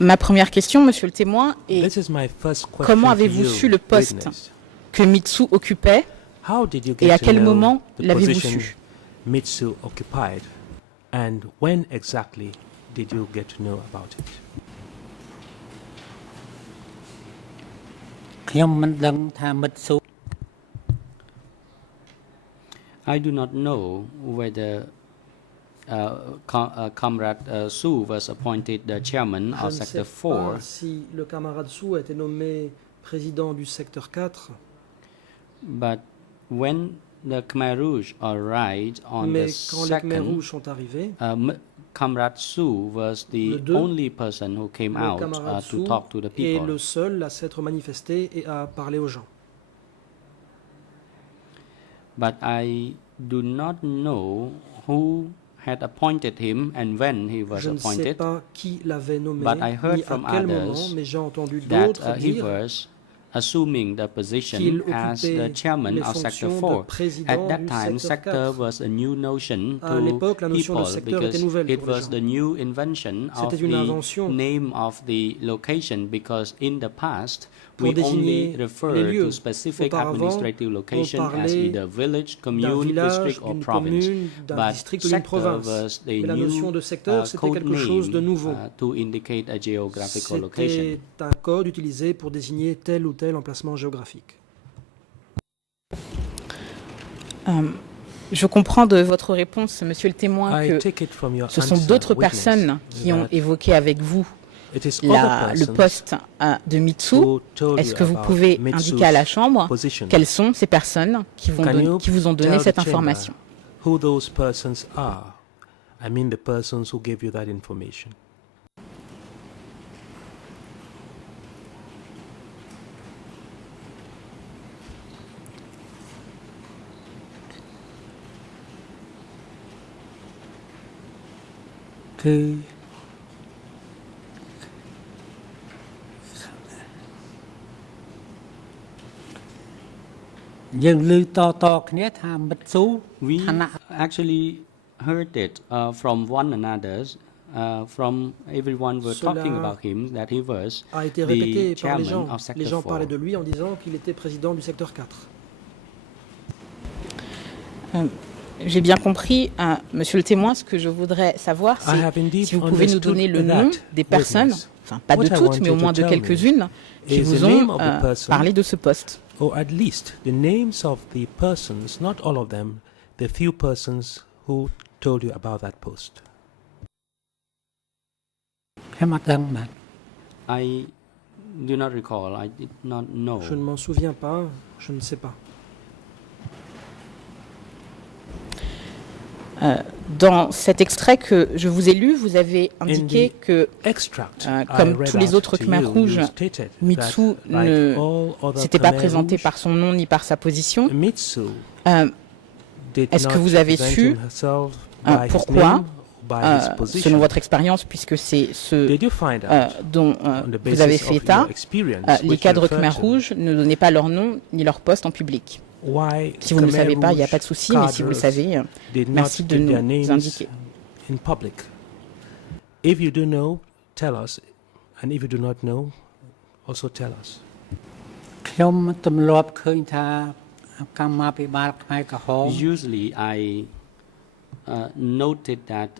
Ma première question, monsieur le témoin, est This is my first question comment to avez-vous you, su le poste witness. que Mitsu occupait How did you et get à to quel know moment the l'avez-vous position su? Mitsu occupied, and when exactly did you get to know about it? ខ្ញុំមិនដឹងថាមិត្តស៊ូ I do not know whether Comrade Su was appointed the chairman Je of ne sais Sector pas 4, si le camarade Sou a été nommé président du secteur 4, but when the Khmer Rouge arrived on the mais quand les Khmer second, Rouges sont arrivés, Comrade Su was the Le deux, only person who came le out camarade to Sou talk to the est people. le seul à s'être manifesté et à parler aux gens. But I do not know who had appointed him and when he was Je ne sais appointed, pas qui l'avait nommé, but I heard ni à from quel others moment, mais j'ai entendu that d'autres he dire was assuming the qu'il position as the occupait chairman les of Sector fonctions de 4. président At that du time, secteur sector 4. was a new notion À to l'époque, la notion de people secteur était because nouvelle it pour les was gens. the new invention of C'était une the invention name of the location because in the past pour we only désigner les refer lieux. to specific Auparavant, administrative on location as parlait either village, d'un commune, village, district or d'une province. commune, d'un But district ou d'une sector province. was the Mais la notion new de secteur, c'était code quelque chose de name nouveau. to indicate a geographical location. C'était un code utilisé pour désigner tel ou tel emplacement géographique. Je comprends de votre réponse, monsieur le témoin, I que take it from your ce sont answer, d'autres witness, personnes qui ont that évoqué avec vous it is other le persons poste de Mitsu. who told Est-ce you que vous about pouvez Mitsu's indiquer à la Chambre position. quelles sont ces personnes qui vous ont donné Tell cette the chamber information? who those persons are? I mean the persons who gave you that information. Cứ យើងឮតគ្នាថាមិត្តស៊ូ We ឋានៈ actually heard it from one another. From everyone were Cela talking about him that he was A été répété the par les chairman gens. of Sector Les gens 4. parlaient de lui en disant qu'il était président du secteur 4. J'ai bien compris, monsieur le témoin, ce que je voudrais savoir, I c'est have indeed si vous pouvez nous donner le nom understood des personnes, that, enfin pas de What I toutes, want mais you au to moins de tell me quelques-unes, qui is vous the name ont of the person, parlé de ce poste. or at least the names of the persons, not all of them, the few persons who told you about that post. ខ្ញុំអត់ដឹងបាទ I do not recall. I did not know. Je ne m'en souviens pas, je ne sais pas. Dans cet extrait que je vous ai lu, vous avez indiqué que, Extract comme I read tous les out autres to Khmer you, Rouges, you stated Mitsu that, like ne all other s'était pas Khmer présenté Rouge, par son nom ni par sa position. Mitsu did Est-ce que not vous avez present su, himself by his pourquoi, name or by his position. selon votre expérience, puisque c'est ce Did you find out dont on the vous avez basis fait of état, your experience, les which you cadres referred Khmer to, Rouges ne donnaient pas leur nom ni leur poste en public? why Si vous ne le Khmer savez pas, il n'y a Rouge pas de souci, mais si vous le cadres savez, did merci not de give their nous names indiquer. in public. If you do know, tell us, and if you do not know, also tell us. ខ្ញុំទម្លាប់ឃើញថាកម្មាភិបាលខ្មែរក្រហម Usually, I noted that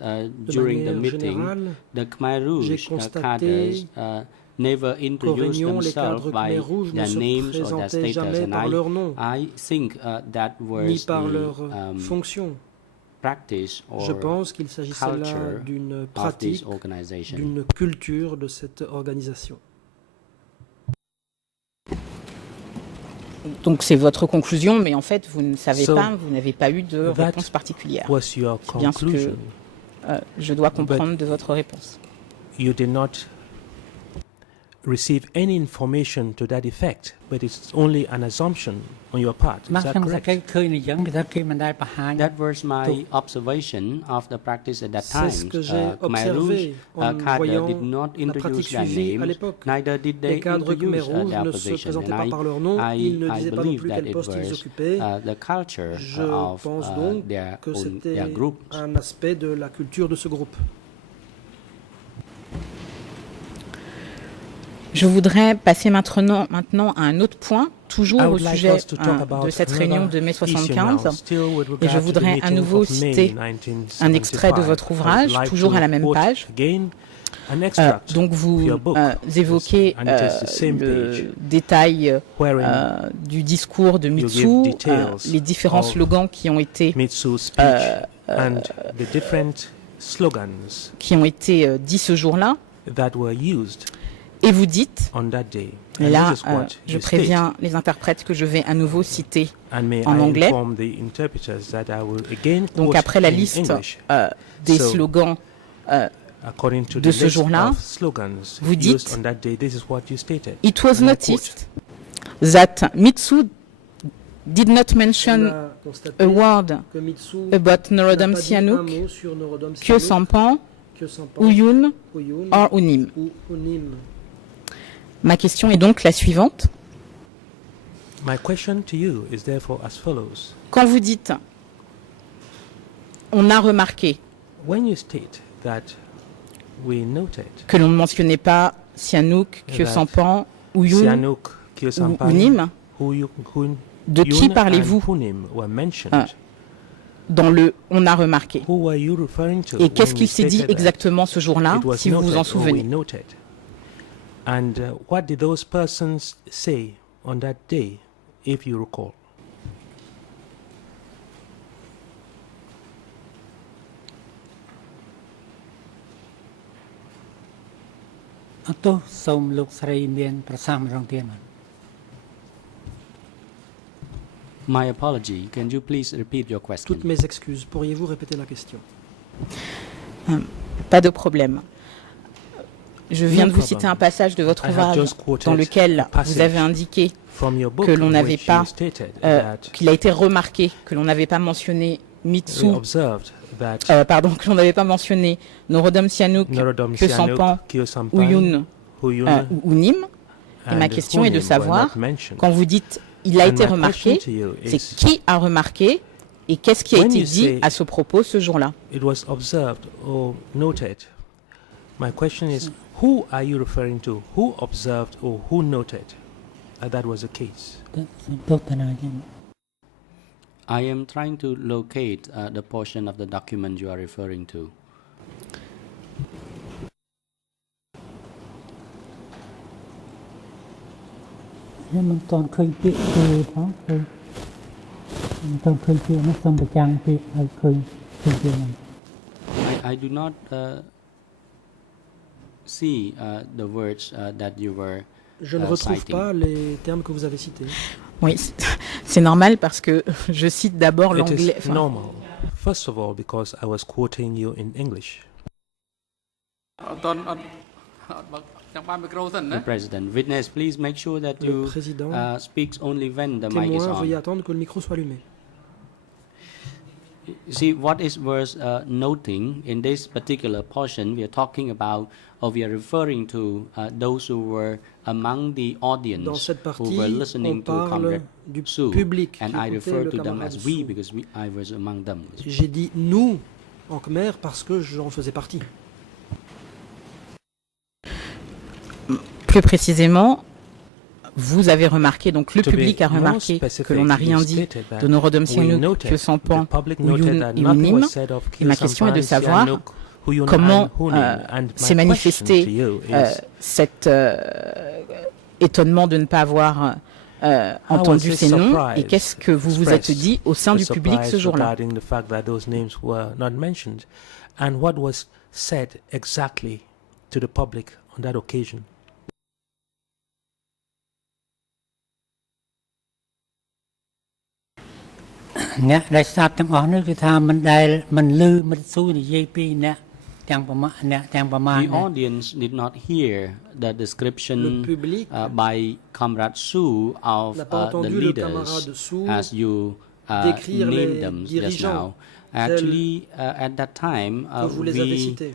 during the manière meeting, générale, the Khmer j'ai Rouge constaté cadres never introduced Réunion, les themselves cadres by Khmer rouges ne their se names or their présentaient status, jamais and par leur nom, I think that ni was par leur the fonction. practice Je or pense qu'il s'agissait là culture d'une of this pratique, organization. d'une culture de cette organisation. Donc c'est votre conclusion, mais en fait vous ne savez So, pas, vous n'avez pas eu de that réponse particulière. was your C'est bien ce que conclusion. je dois comprendre de votre réponse. You did not receive any information to that effect, but it's only an assumption on your part. Is មក that ខ្ញុំសង្កេត correct? ឃើញអញ្ចឹងគឺថាគេមិនដែលបង្ហាញ That was my observation of the practice at that C'est time. ce que j'ai Khmer observé Rouge en cadre voyant did not la pratique introduce their suivie à names, l'époque. neither did they Les cadres Khmer introduce rouges their ne se position. présentaient And pas par leur nom, ils ne I disaient pas non believe plus that quel it poste ils was occupaient. the culture Je of pense donc que their c'était group. un aspect de la culture de ce groupe. Je voudrais passer maintenant à un autre point, toujours I au would like sujet us to talk about de cette another réunion de mai issue now, 75. still with Et je regard to the voudrais à meeting nouveau of May citer 1975. un extrait de votre I would ouvrage, like toujours to à la même quote page. again an extract Donc of vous your book, évoquez and it is the same le page, détail wherein du discours de you Mitsu, give details les différents of slogans qui ont été Mitsu's speech and the different slogans dits ce jour-là. that were used Et vous dites, on that day. et And là this is what je you préviens les interprètes que je vais à nouveau citer state. And may en I anglais. inform the interpreters that I will again Donc quote après la in liste English. des So, slogans, according to de the ce list jour-là, of slogans vous used dites, on that day, this is what you stated. it was And I noticed that Mitsu did not On mention a constaté a word que Mitsu about n'a Norodom pas dit un Sihanouk, mot sur Norodom Kyo Sihanouk, Sampan, Kyo Sampan, Uyun Uyun or Unim. ou Unim. Ma question est donc la suivante. My question to you is therefore as follows. Quand vous dites on a remarqué When you state that we noted que l'on ne mentionnait pas Sihanouk, Kyo That Sampan, Uyun Sihanouk, ou Kyosampan, Unim, de qui Yun parlez-vous and Hunim were mentioned. dans le on a remarqué? Who were you referring to Et qu'est-ce when qu'il you s'est dit stated that? exactement ce jour-là, It was si vous vous en noted or we souvenez? noted. And what did those persons say on that day, if you recall?អត់ទោសសូមលោកស្រីមានប្រសាសន៍ម្ដងទៀតបាទ My apology. Can you please repeat your question? Toutes mes excuses. Pourriez-vous répéter la question? Pas de problème. Je viens No de vous problem. citer un passage de votre I have ouvrage just quoted dans lequel a passage vous avez indiqué From your book, que l'on in n'avait which pas, you stated that qu'il a été remarqué que l'on n'avait pas mentionné Mitsu, we observed that que l'on n'avait pas mentionné Norodom Sihanouk, Norodom Kyo Sampan, Sihanouk, Kyosampan, Uyun Huyun, ou Unim. Et ma and question est de Hunim were savoir, not mentioned. quand vous dites il a And été my remarqué, question to you c'est is, qui a remarqué et qu'est-ce qui a When été you dit say- à ce propos ce jour-là? it was observed or noted. My question is, who are you referring to? Who observed or who noted that was the case? ទោសតាណាចឹង I am trying to locate the portion of the document you are referring to. ខ្ញុំមិនទាន់ឃើញពាក្យទេផងគឺមិនទាន់ឃើញពាក្យនេះសូមប្រចាំងពាក្យឲ្យឃើញពាក្យហ្នឹង I do not see the words that you were Je ne retrouve citing. pas les termes que vous avez cités. Oui, c'est normal parce que je cite d'abord It l'anglais. is normal. First of all, because I was quoting you in English. The President, witness, please make sure that Le you président, speaks only when the mic is témoin, veuillez on. attendre que le micro soit allumé. See, what is worth noting in this particular portion, we are talking about, or we are referring to those who were among the Dans audience cette who partie, were on listening to parle Comrade du Su, public and qui I écoutait refer le to them camarade as we Su. because I was among them. J'ai dit nous en Khmer parce que j'en faisais partie. Plus précisément, vous avez remarqué, donc le To be public a more remarqué specific, que l'on n'a rien you dit stated that de Norodom we Sihanouk, noted, Kyo Sampan, the public noted Uyun that et nothing Unim. was said of Et ma question est de Kyosampan, savoir, Sihanouk, Huyun comment and Hunin. And my s'est question manifesté to you is, cet étonnement de ne pas avoir entendu ces noms, et qu'est-ce que vous vous êtes dit au sein du public ce jour-là? regarding the fact that those names were not mentioned, and what was said exactly to the public on that occasion? Nè, ដែលស្ដាប់ទាំងអស់នេះគឺថាមិនដែលមិនលឺមិនស៊ូនិយាយពីអ្នកទាំងប្រមាណអ្នកទាំងប្រមាណ The audience did not hear the description Le public by Comrade Su of n'a pas the entendu le leaders camarade Su as you décrire les named them just dirigeants now. Actually, at that time, que vous les avez we cités.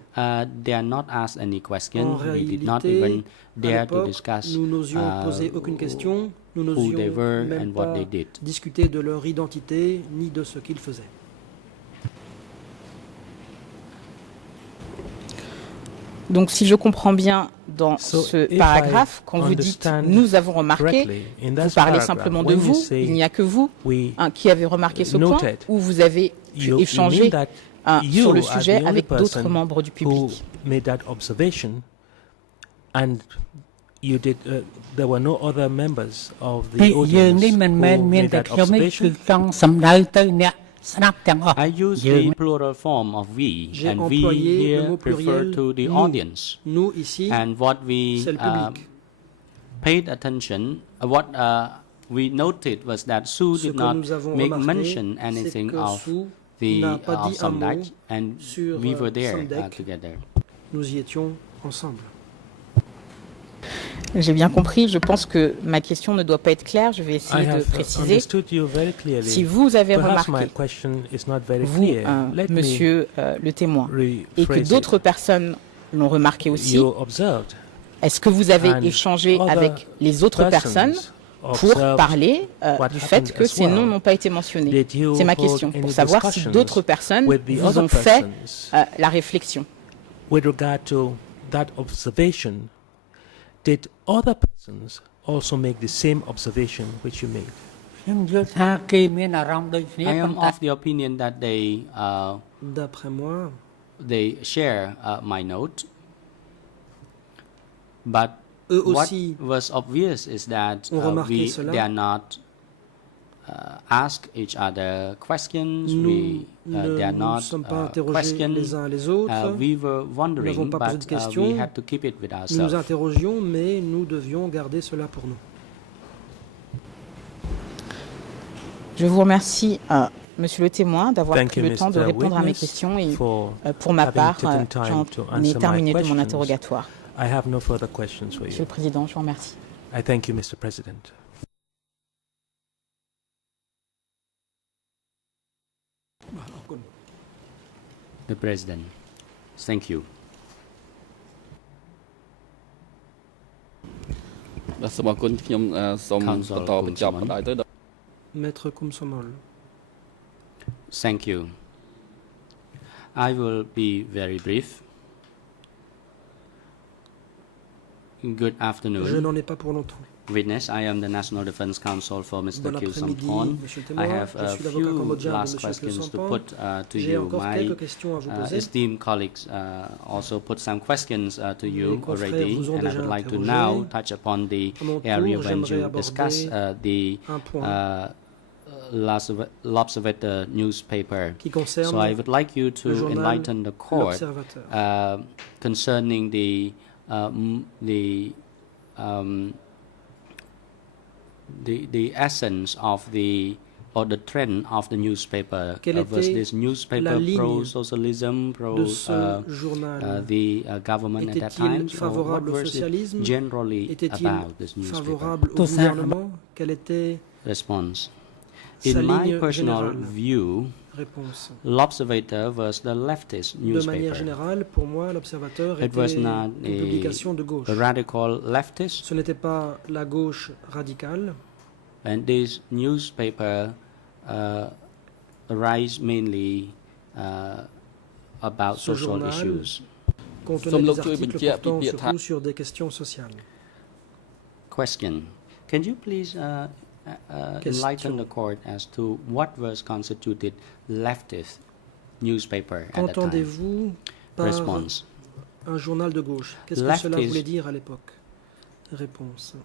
dare not ask any question. En We did not réalité, even à dare to l'époque, discuss nous n'osions poser aucune question, nous who they n'osions were même and what pas they did. discuter de leur identité ni de ce qu'ils faisaient. Donc si je comprends bien dans So, ce if paragraphe, I quand vous dites understand « nous avons remarqué correctly, in that vous parlez paragraph, simplement de when you vous, say il n'y a que vous we qui avez remarqué ce point, noted, ou vous avez pu you échanger mean that you sur le are sujet the only avec d'autres person membres du who public. made that observation, and you did. There were no other members of ពី the យើងនេះ audience មិនមែន who មាន made តែ that ខ្ញុំនេះគឺ observation. ចង់សម្ដៅទៅអ្នកស្ដាប់ទាំងអស់ I use យើង the plural form of we, J'ai and we employé le here mot refer pluriel to the nous. audience. Nous, ici, And what we c'est le public. paid attention, what we noted was that Su Ce did que not nous avons make remarqué, mention c'est anything que of Su the n'a pas dit un Samdech, mot and sur, we were there Samdech. together. Nous y étions ensemble. J'ai bien compris, je pense que ma question ne doit pas être claire, je vais I essayer de have préciser. understood you very clearly. Si vous avez Perhaps my remarqué, question is not very vous, clear. Let monsieur le témoin, me et que rephrase d'autres it. personnes l'ont remarqué aussi, You observed. est-ce que vous avez And échangé other avec les autres personnes pour observed parler what du fait happened que as ces well. noms n'ont pas été mentionnés? Did you C'est ma hold question, any pour savoir si discussions d'autres personnes with the vous other ont fait persons la réflexion. with regard to that observation? Did other persons also make the same observation which you made? ខ្ញុំយល់ថាគេមានអារម្មណ៍ដូចគ្នា I ប៉ុ am ន្តែ of the opinion that D'après moi, they share my note, but eux what aussi was obvious is that ont remarqué we cela. dare not ask each other questions. Nous We ne dare nous not sommes pas interrogés question. les uns les autres. We were wondering, n'avons pas posé but de questions. we had to keep it with Nous nous ourselves. interrogions, mais nous devions garder cela pour nous. Je vous remercie, monsieur le témoin, d'avoir Thank pris you, le temps de Mr. répondre à mes Witness, questions et for pour ma having part, taken time j'en to ai answer my terminé de mon questions. interrogatoire. I have no further questions for Monsieur you. le Président, je vous remercie. I thank you, Mr. President. The President. Thank you. បាទសូមអរគុណខ្ញុំសូម Council បន្តបញ្ចប់ Kumsaman. បណ្ដោយទៅ Maître Kumsomol. Thank you. I will be very brief. Good Je afternoon. n'en ai pas pour longtemps. Witness, I am the National Defense Counsel for Mr. Bon Kyu après-midi, Sampon. Monsieur le I témoin. have Je a suis l'avocat few cambodgien de last Monsieur Kyu questions to Sampon. put to J'ai you. encore My quelques questions à vous poser. esteemed colleagues also put some questions to you Mes confrères already, vous ont and I déjà would like to interrogé. now touch upon the À mon area tour, when j'aimerais you discuss the un point L'Observateur newspaper. qui concerne So I would like you to le journal enlighten the court L'Observateur. concerning the essence of or the trend of the newspaper. Quelle Was était this newspaper la ligne pro-socialism, de ce journal? the government at that time? Était-il So what favorable au was socialisme? it generally Était-il about this newspaper? favorable au Tout ça. gouvernement? Quelle était Response. sa In my ligne personal générale? view, Réponse. L'Observator was the leftist De manière newspaper. générale, pour moi, l'Observateur It était was not une publication de gauche. a radical leftist, Ce n'était pas la gauche radicale. and this newspaper writes mainly about Ce social journal issues. contenait Some des look to articles India, portant India surtout sur des questions sociales. Question: Can you please enlighten the court as to what was constituted leftist newspaper at the time? Qu'entendez-vous par Response. un journal de gauche. Qu'est-ce que cela voulait dire à l'époque? Réponse.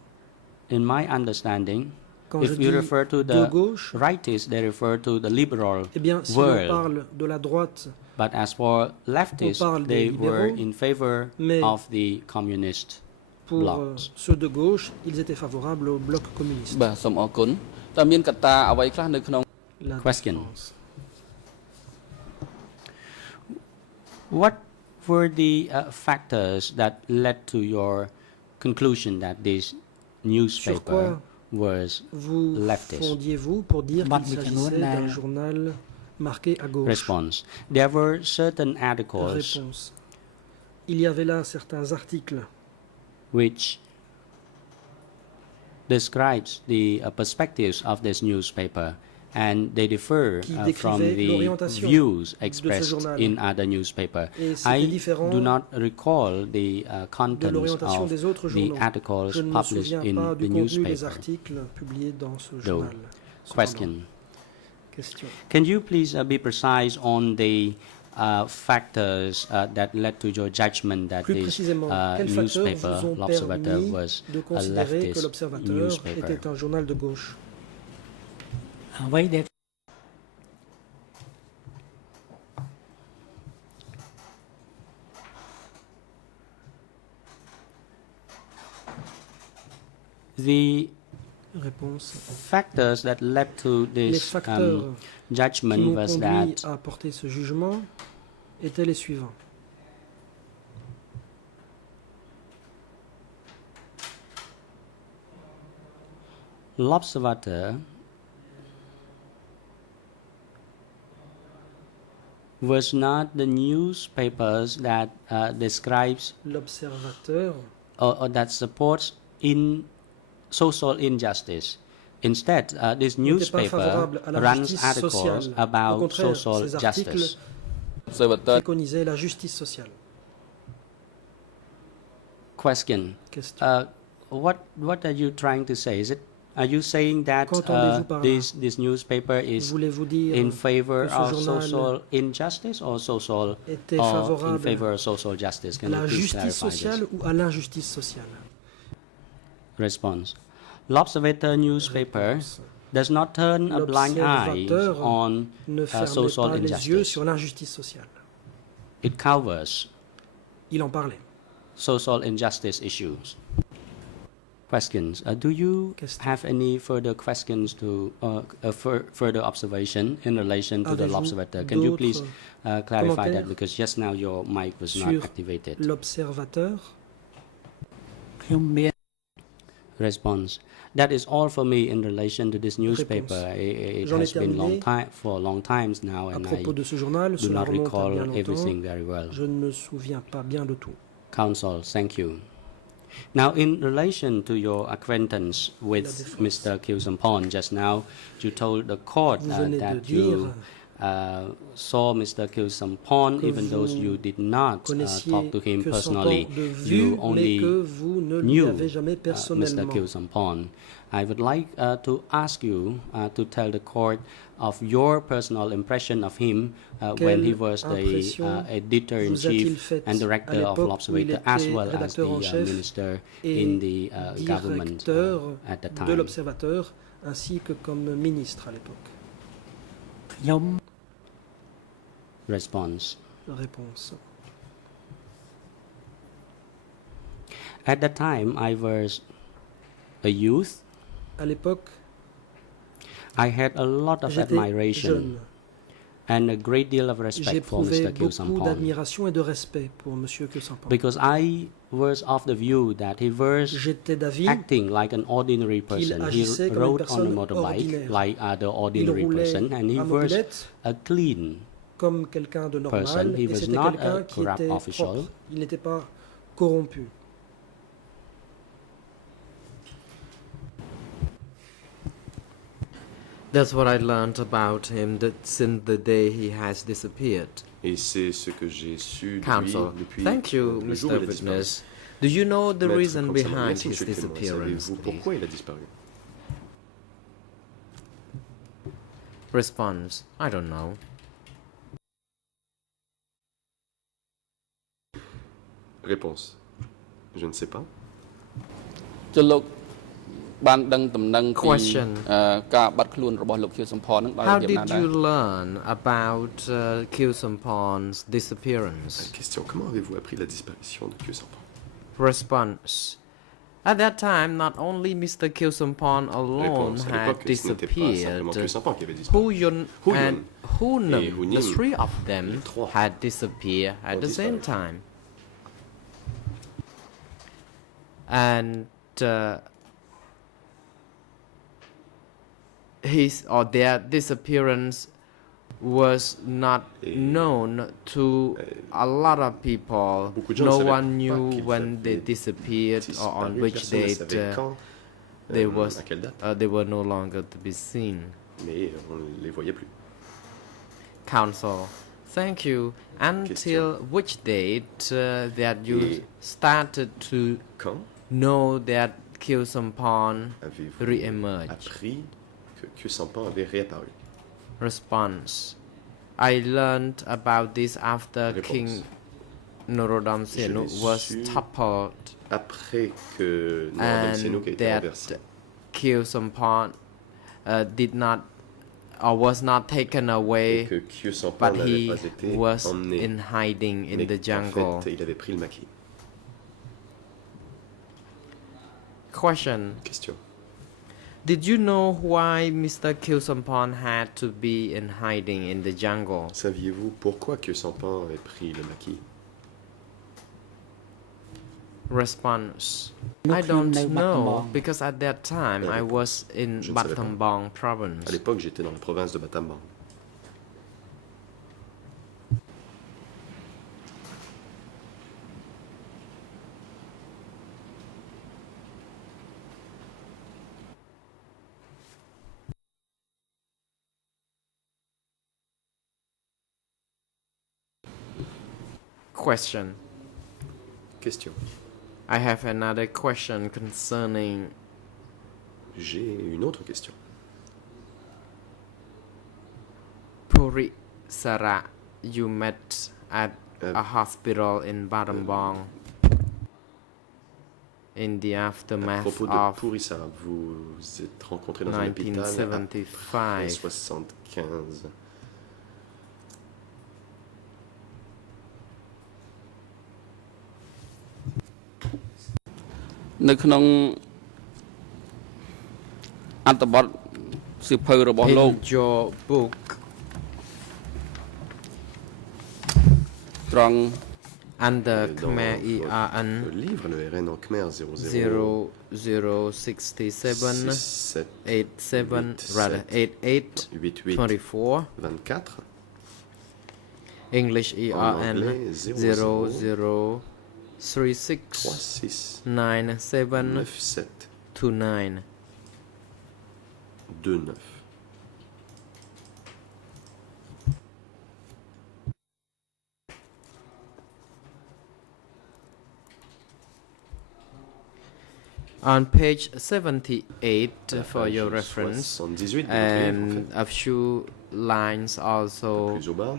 In my understanding, Quand je if dis you refer to de the gauche, rightists, they refer to the liberal eh bien, si on world. parle de la droite, But as for leftists, parle des they were libéraux, in favor mais of the communist pour blocs. ceux de gauche, ils étaient favorables au bloc communiste. បាទសូមអរគុណតើមានកត្តាអ្វីខ្លះនៅក្នុង La Question. différence. What were the factors that led to your conclusion that this newspaper was Vous leftist? fondiez-vous pour dire qu'il s'agissait d'un journal marqué à gauche? Response. There were certain articles Réponse. Il y avait là certains articles which describes the perspectives of this newspaper, and they differ from the views expressed in other newspapers. I do not recall the contents of the articles published in the newspaper. Though. Question. Can you please be precise on the factors that led to your judgment that Plus this précisément, quels newspaper, facteurs vous ont L'Observateur, permis was de a considérer que leftist l'Observateur newspaper? était un journal de gauche? អ្វីដែល The Réponse. factors that led to Les this facteurs qui judgment m'ont was conduit that à porter ce jugement étaient les suivants. L'Observateur was not the newspapers that describes L'Observateur or that supports in social injustice. Instead, this n'était pas newspaper favorable à la runs justice articles sociale. Au about contraire, social ces articles justice. préconisaient la justice sociale. Question. Question. What are you trying to say? Are you saying that Qu'entendez-vous par là? this newspaper is Voulez-vous dire in favor que ce of journal social injustice or social était or in favorable favor of social justice? à Can you la please justice clarify sociale this? ou à l'injustice sociale? Response. L'Observateur newspaper Réponse. does not turn a blind eye L'Observateur on ne fermait social pas les yeux injustice. sur l'injustice sociale. It covers Il en parlait. social injustice issues. Questions. Do you Question. have any further questions to further observation in relation to the Avez-vous L'Observateur? Can you please clarify that commentaires because just now your mic was not sur activated? L'Observateur? ខ្ញុំមាន Response. That is all for me in relation to this newspaper. It J'en ai has been long terminé. time for long times now, À and I propos de ce journal, do cela not remonte à recall bien longtemps. everything very well. Je ne me souviens pas bien de tout. Counsel, thank you. Now, in relation to your acquaintance with défense. Mr. Kyew Sampon just now, you told the court Vous venez de that dire you saw Mr. Kyew Sampon, que even though vous you did not connaissiez talk to him que personally. Sampon de vue, You mais only que vous ne lui knew avez jamais Mr. personnellement. Kyew Sampon. I would like to ask you to tell the court of your personal impression of him when he was the editor-in-chief and director of L'Observateur, as well as the minister in the government at the de time. l'Observateur ainsi que comme ministre à l'époque. ខ្ញុំ Response. Réponse. At that time, I was a youth. À l'époque, I had a lot of j'étais admiration jeune. and a great deal of respect for Mr. J'éprouvais Kyew beaucoup Sampon d'admiration et de respect pour M. Kyew Sampon. because I was of the view that he was J'étais d'avis acting like an ordinary person. He agissait comme une rode on a personne motorbike ordinaire. like other il ordinary roulait person, and he à was mobilette a clean comme quelqu'un de normal person. He et was c'était not quelqu'un a qui corrupt était official. propre. Il n'était pas corrompu. That's what I learned about him that since the day he has disappeared. Et c'est ce que j'ai su de lui Counsel, depuis thank you, le jour où Mr. il a disparu. Witness. Do you know the Maître reason Comte Salomon, behind merci, his monsieur le témoin. disappearance? Savez-vous please? pourquoi il a disparu? Response: I don't know. Réponse. Je ne sais pas. ចុះលោកបានដឹងដំណឹងពី Question. ការបាត់ខ្លួនរបស់លោក Khieu Samphan នឹងដោយ How របៀបណា did ដែរ you learn about Khieu Sampon's disappearance? Question. Comment avez-vous appris la disparition de Khieu Samphan? Response. At that time, not only Mr. Khieu Sampon alone Réponse. À had l'époque, ce n'était pas simplement Khieu disappeared. Samphan qui avait Hu disparu. Yun Hu and Yun Hu et Nim, Hu the Nim, three of them les trois had disappeared at ont the same disparu. time. And his or their disappearance was not known to a lot of people. Beaucoup de gens No ne savaient one pas knew qu'ils when they avaient disappeared or on disparu. which Personne ne date savait quand, à quelle date, they were no longer to be seen. mais on ne les voyait plus. Counsel, thank you. Until which date that you Et started to Quand know that Khieu Sampon avez-vous re-emerged? appris que Khieu Samphan avait réapparu? Response. I learned about this after Réponse. King Norodom Sihanouk l'ai was su toppled Après que Norodom Sihanouk a and été that renversé. Khieu Sampon did not or was not taken Et away, que Khieu Samphan but n'avait he pas été was emmené. in hiding in Mais the jungle. En fait, il avait pris le maquis. Question. Question. Did you know why Mr. Khieu Sampon had to be in hiding in the jungle? Saviez-vous pourquoi Khieu Samphan avait pris le maquis? Response. I ខ្ញុំនៅ don't បាត់ដំបង know because at that time I was in Je ne savais pas. Battambang À province. l'époque, j'étais dans la province de Battambang. Question. Question. I have another question concerning J'ai une autre question. Puri Sara you met at Euh, a hospital in Battambang in the À aftermath propos de of Purissara, vous vous êtes rencontrés dans un hôpital après 1975. 75. នៅក្នុងអត្ថបទសៀវភៅរបស់លោក In your book ត្រង់ under Dans Khmer votre ERN livre, le RN en Khmer 00 0067 67 87 rather 88 88 24 24 English ERN anglais, 0036 36 97 97 29. 29. On page 78 for your reference 78 de votre livre, en and a few lines also plus au bas.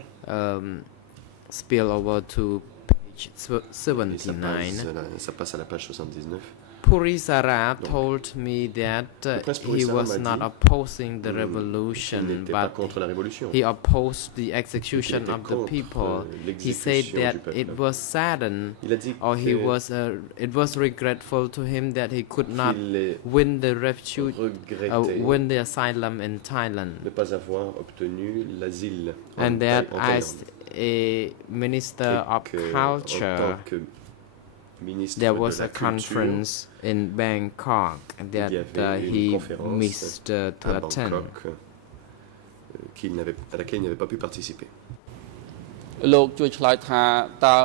spill over to page Et ça 79. ça passe à la page 79. Purisara Donc, told me that prince he Purisara was m'a not dit, opposing the Il revolution, n'était pas but contre la révolution. he opposed the Il execution était of the contre, people. He said l'exécution that du peuple. it was saddened, Il a dit or it was regretful to him that he could not win the refuge, regrettait win the asylum in Thailand, ne pas avoir obtenu l'asile and that en as Thaïlande. a minister Et of que, en culture, tant que ministre there de was la a culture, conference in Bangkok il y that avait une he conférence missed to à attend. Bangkok à laquelle il n'avait pas pu participer. លោកជួយឆ្លើយថាតើ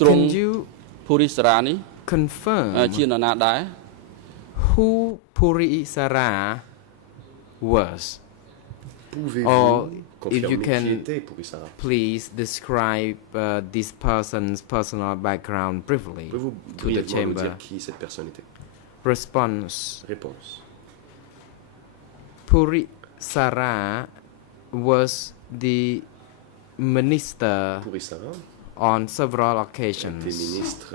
ទ្រង់ Can you ភូរិសរានេះ confirm ជានរណាដែរ who Puri Sara was? Or if you Confirmer qui can était Purissara? please describe this person's personal background briefly Pouvez-vous to the brièvement nous chamber? dire qui cette personne était? Response. Réponse. Puri Sara was the minister Purissara on several a été occasions ministre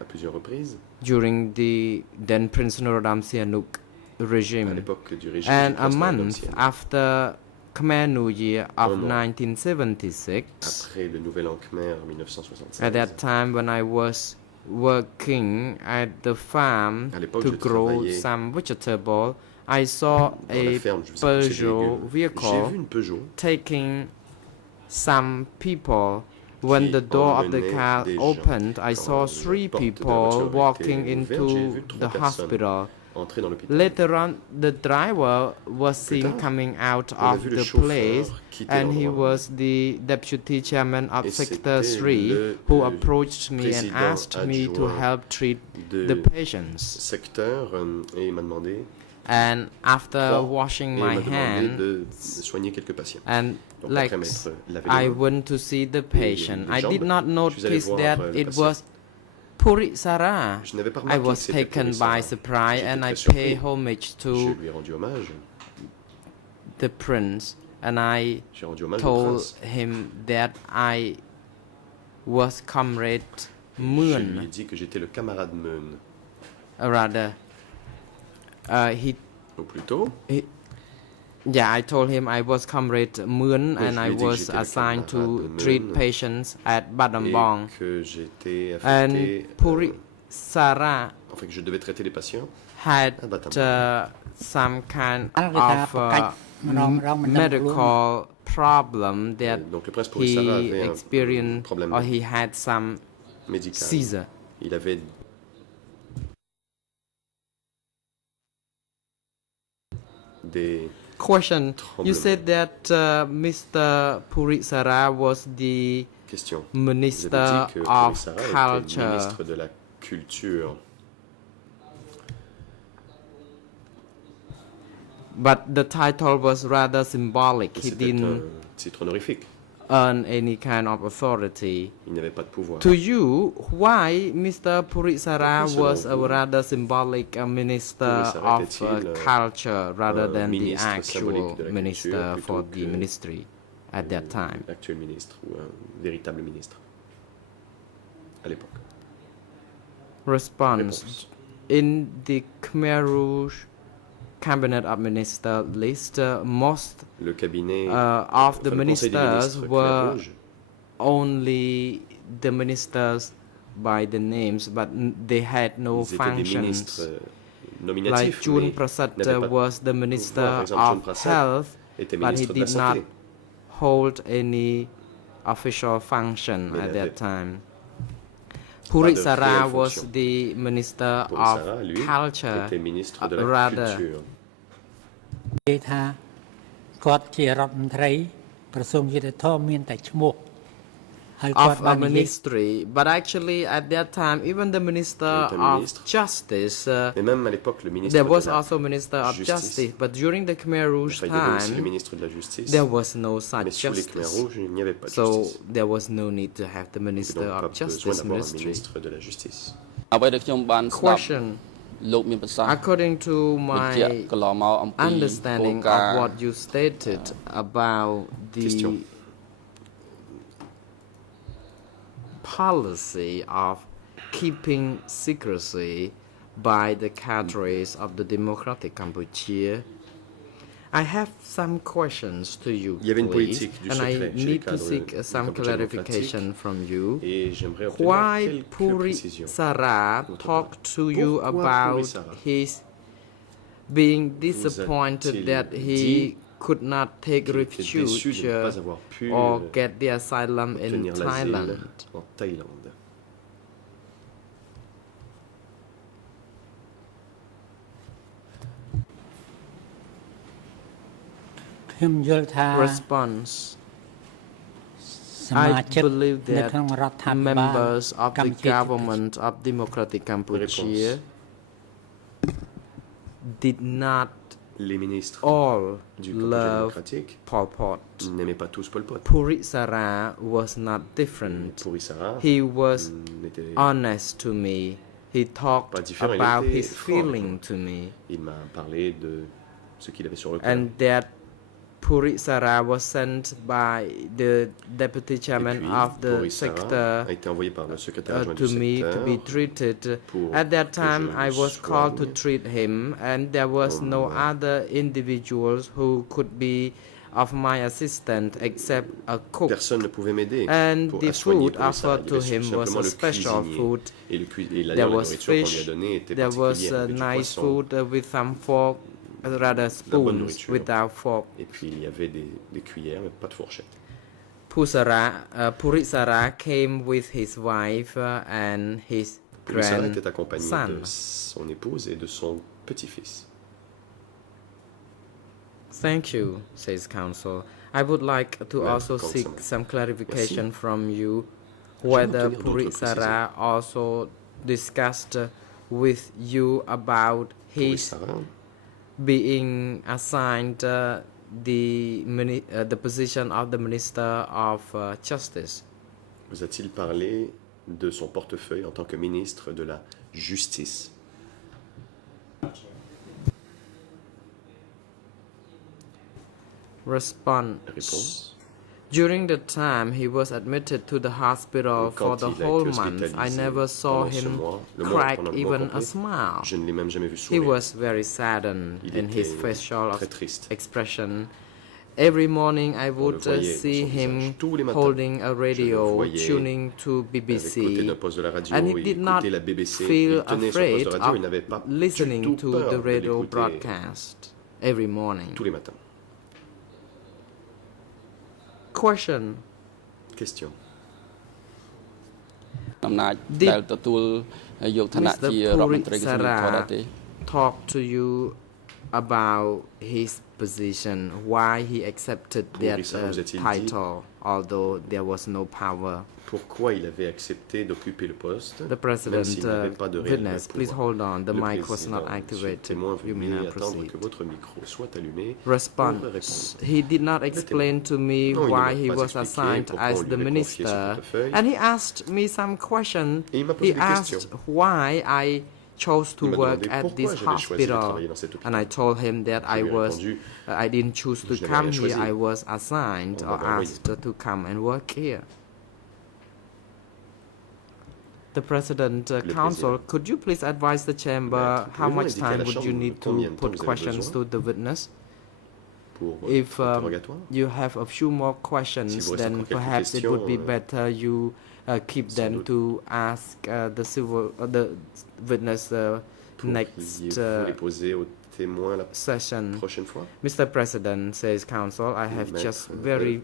à plusieurs reprises during the then Prince Norodom Sihanouk à regime. l'époque du régime And du a prince Norodom month Sihanouk. after Khmer New Year of Un mois 1976, Après le Nouvel An Khmer en 1976, at that time when I was working at the farm à l'époque, to je grow travaillais some vegetable, I saw dans a la ferme, je faisais pousser des Peugeot légumes. J'ai vehicle vu une Peugeot taking some people. When qui the door of the emmenait car des gens. opened, I Quand saw la three porte de la people voiture était walking ouverte, j'ai into vu the 3 personnes hospital. entrer dans l'hôpital. Later on, the driver was seen tard, coming out on a of vu le the chauffeur place, quitter and he l'endroit. was the deputy chairman of Et Sector c'était 3 le, who approached me and président asked me to adjoint help treat de the patients. secteur et il m'a demandé, And after Trois. washing et il my m'a demandé hand, de soigner quelques patients. and Donc like après m'être lavé I les mains, went to see the patient, les I did jambes, not je suis allé notice voir, that le it patient. was Puri Sara. je n'avais pas I remarqué que was c'était taken Puri Sara. by surprise J'étais and I très surpris. pay homage Je to lui ai rendu hommage. the prince, and I J'ai rendu hommage au told prince. him that I was comrade Je lui ai Moon, dit que j'étais le camarade Meun. rather. Ou plutôt, Yeah, I told him I was comrade Moon, Oui, and je I lui ai dit que was j'étais le assigned to camarade treat Moon. patients at Badambong. et que j'étais And affecté, Puri Sara enfin que je devais traiter les patients had à Battambang. some kind Ah, of medical medical problem that Donc le prince Puri Sara he avait un experienced problème or he had some médical. seizure. Il avait des Question. You tremblements. said that Mr. Puri Sara was the Question. Vous Minister avez dit que Puri of Sara était Culture. ministre de la culture. But the title was rather symbolic. He C'était un didn't titre honorifique. earn any kind of authority. Il n'avait pas de pouvoir. To you, why Mr. Puri Sara Pourquoi, selon was a vous, rather symbolic minister Puri Sara of était-il, culture rather than the ministre actual symbolique de la minister culture for plutôt the que ministry at that time? L'actuel ministre ou un véritable ministre à l'époque. Response. In the Khmer Rouge cabinet of minister list, most Le cabinet of the enfin, le conseil des ministers ministres Khmer were Rouge, only the ministers by the names, but they had no ils étaient des functions. ministres Like nominatifs, Jun mais Prasad n'avaient pas was the minister Par exemple, Jun of Prasad health, était but he ministre de la did not santé. hold any official function Mais at n'avait that time. Puri de Sara réelle was fonction. the minister Puri of Sara, lui, culture. était ministre de la rather. culture. និយាយថាគាត់ជារដ្ឋមន្ត្រីក្រសួងយុតិធម៌មានតែឈ្មោះហើយគាត់ Of បា a ននិយាយ ministry, but actually at that time, even the minister Il était of ministre. justice, Et même à l'époque, le ministre there was de la also minister of justice. justice, but during the Khmer Rouge Enfin, il y avait aussi le time, ministre de la justice. there was no Mais such sous les Khmer justice. Rouges, il n'y avait pas de So justice. there was no need to have the Il n'y minister avait donc of pas besoin justice d'avoir un ministry. ministre de la justice. អ្វីដែលខ្ញុំបានស្ដាប់ Question. លោកមានប្រសាសន៍ According to បញ្ជាក់ my កន្លងមកអំពីគោល understanding ការ of ណ៍ what you stated about the Question. policy of keeping secrecy by the cadres of the Democratic Cambodia, I have some questions to you, Il y avait une please, politique du and I secret chez les need to cadres seek du some Cambodge clarification from you. Et j'aimerais obtenir Why quelques Puri précisions. Sara Votre talked to you Pourquoi Puri about Sara his being vous disappointed a-t-il that he dit could not take qu'il était déçu refuge de ne pas avoir pu or get the asylum in obtenir l'asile Thailand? en Thaïlande. Response. សមា I ជិក believe នៅ that ក្នុងរដ្ឋាភិបាល members of កម្ the ពុជា government of Democratic Cambodia did not Les ministres all du Cambodge love démocratique Pol Pot. n'aimaient pas tous Pol Pot. Puri Sara was not different. Puri Sara He was n'était honest to me. He talked Pas différent, il about était his franc. feeling to me. Il m'a parlé de ce qu'il avait sur le cœur. And that Purisara was sent by the deputy chairman of the sector to me to be treated. At that time, I was called to treat him, and there was no other individuals who could be of my assistant except a cook. And the food offered to him was a special food. There was fish, there was nice food with some fork, rather spoons without fork. Et puis il y avait des cuillères mais pas de fourchette. Purisara came with his wife and his Purisara était accompagné grandson. de son épouse et de son petit-fils. Thank you, says counsel. I would like to also seek some clarification from you whether Purisara also discussed with you about his being assigned the position of the Minister of Justice. Vous a-t-il parlé de son portefeuille en tant que ministre de la Justice? Response. During the time he was admitted to the hospital for the whole month, I never saw him crack even a smile. He was very saddened in his facial expression. Every morning I would see him holding a radio, tuning to BBC, and he did not feel afraid of listening to the radio broadcast every morning. Question. Question. Did Mr. Purisara talk to you about his position, why he accepted that title, although there was no power? Pourquoi il avait accepté d'occuper le poste, The President, même s'il n'avait pas de réel witness, please pouvoir. hold on. The Le mic was not président, activated. témoin, You may veuillez not attendre proceed. que votre micro soit allumé Response. pour répondre. He did not explain to me Non, il ne why m'a he pas was expliqué assigned pourquoi as on lui the avait confié ce minister, portefeuille. and he asked me some question. Et il m'a posé He des asked questions. why I chose to Il m'a work demandé at pourquoi this j'avais choisi de hospital, travailler dans cet hôpital. and I told him that Je lui ai répondu, I didn't choose to je n'avais come rien here. choisi. I was assigned On or m'avait envoyé. asked to come and work here. The President, Counsel, could you please advise the chamber how much time would you need to put questions to the witness? If you have a few more questions, then perhaps it would be better you keep them to ask the witness next session. Mr. President, says counsel, I have just very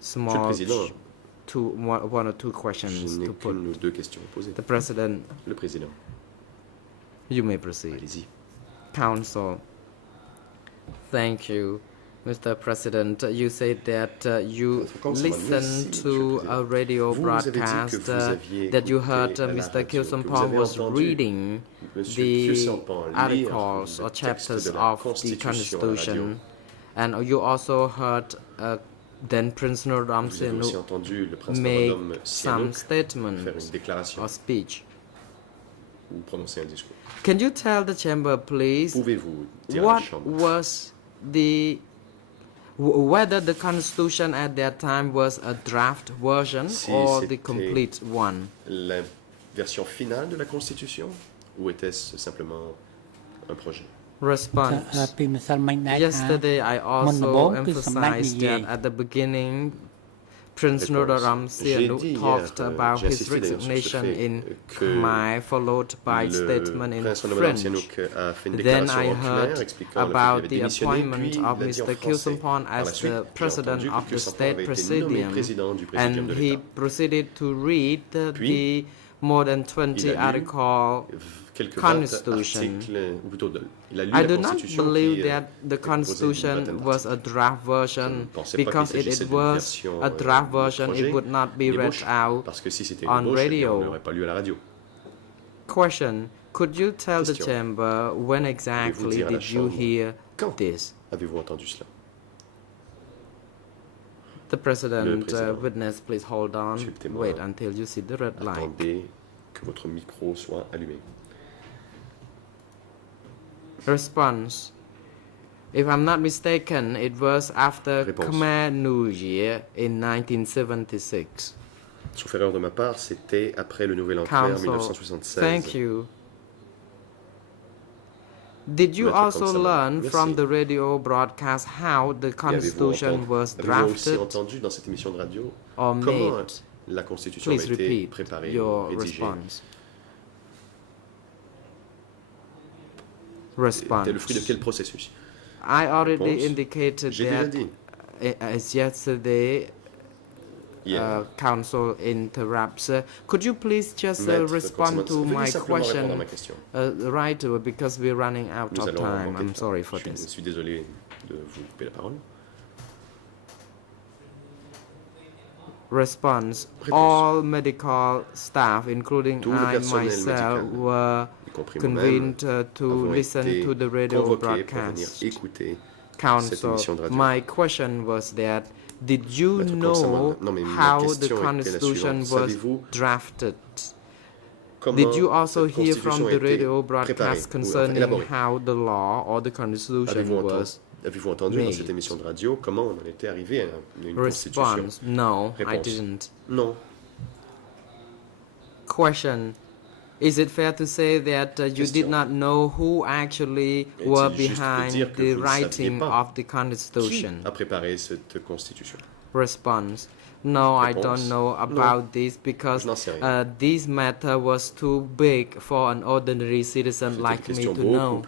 small one or two questions to put. The President, Le Président. You may proceed. Allez-y. Counsel, thank you. Mr. President, you said that you listened to a radio broadcast that you heard Mr. Kilsompong was reading the articles or chapters of the Constitution, and you also heard then Prince Norodom Sihanouk make some statements or speech. Can you tell the chamber, please, what was whether the Constitution at that time was a draft version or the complete one? La version finale de la Constitution ou était-ce simplement un projet? Response. Yesterday I also emphasized that at the beginning Prince Norodom Sihanouk talked about his resignation in Khmer, followed by statement in French. Then I heard about the appointment of Mr. Kilsompong as the president of the State Presidium, and he proceeded to read the more than 20 article Constitution. I do not believe that the Constitution was a draft version, because if it was a draft version, it would not be read out on radio. Question. Could you tell the chamber when exactly did you hear this? Avez-vous entendu cela? The President, witness, please hold on. Wait until you see the red light. Attendez que votre micro soit allumé. Response. If I'm not mistaken, it was after Khmer New Year in 1976. Sauf erreur de ma part, c'était après le Nouvel An Khmer 1976. Thank you. Did you also learn from the radio broadcast how the Constitution was drafted entendu dans cette émission de radio or comment made? la Constitution Please a été repeat préparée, your rédigée? Response. C'était le fruit de quel processus? I already indicated J'ai déjà that dit. as yesterday. Council interrupts. Could you please just respond to my question right away, because we're running out of time. I'm sorry for this. Je suis désolé de vous couper la parole. Response. All medical staff, including I myself, were convened to listen to the radio broadcast. Council. My question was that, did you know how the Constitution was drafted? Did you also hear from the radio broadcast concerning how the law or the Constitution was Avez-vous entendu dans cette émission de radio comment on en était arrivé à une constitution? No, I didn't. Non. Question. Is it fair to say that you did not know who actually were behind the writing of the Constitution? Qui a préparé cette constitution? Response. No, I don't know about this because this matter was too big for an ordinary citizen like me to know.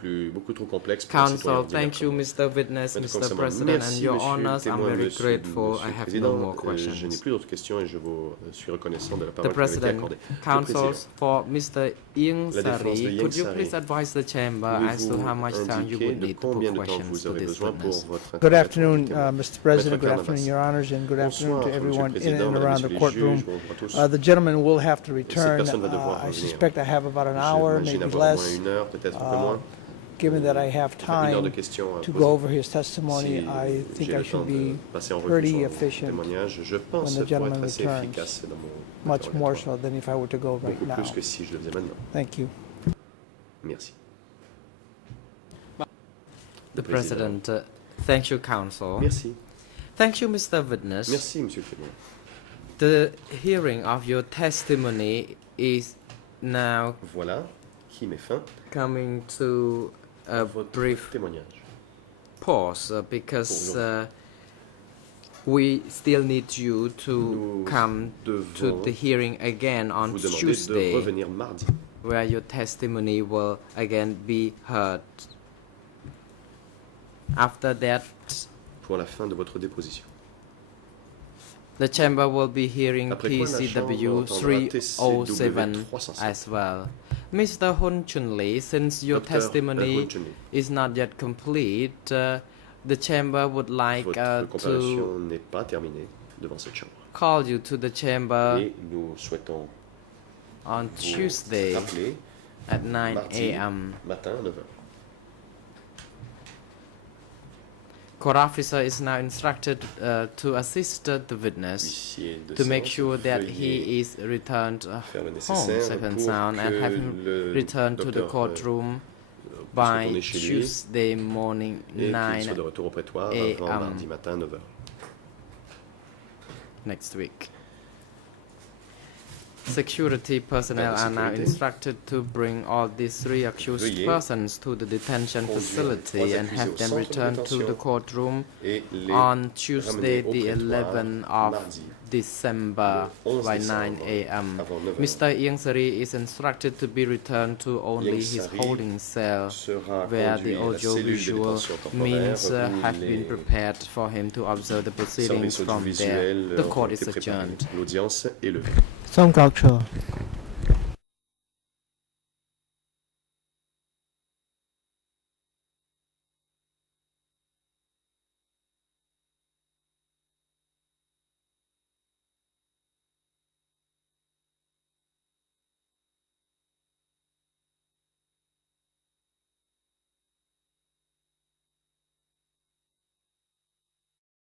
Council, thank you, Mr. Witness, Mr. President, and your honors. I'm very grateful. I have no more questions. The President, counsels for Mr. Ieng Sary, could you please advise the Chamber as to how much time you would need to put questions to this witness? Good afternoon, Mr. President. Good afternoon, Your Honors, and good afternoon to everyone in and around the courtroom. The gentleman will have to return. I suspect I have about an hour, maybe less. Given that I have time to go over his testimony, I think I should be pretty efficient when the gentleman returns, much more so than if I were to go right now. Thank you. Merci. The President, thank you, Counsel. Merci. Thank you, Mr. Witness. Merci, Monsieur le Témoin. The hearing of your testimony is now coming to a brief pause because we still need you to come to the hearing again on Tuesday, where your testimony will again be heard. After that, pour la fin de votre déposition. The Chamber will be hearing PCW 307 as well. Mr. Hun Chun Lee, since your testimony is not yet complete, the Chamber would like to call you to the Chamber on Tuesday at 9 a.m. Court officer is now instructed to assist the witness to make sure that he is returned home safe and sound and have him returned to the courtroom by Tuesday morning 9 a.m. next week. Security personnel are now instructed to bring all these three accused persons to the detention facility and have them returned to the courtroom on Tuesday, the 11th of December by 9 a.m. Mr. Ieng Sary is instructed to be returned to only his holding cell, where the audio-visual means have been prepared for him to observe the proceedings from there. The court is adjourned. សូមក្រោកឈរ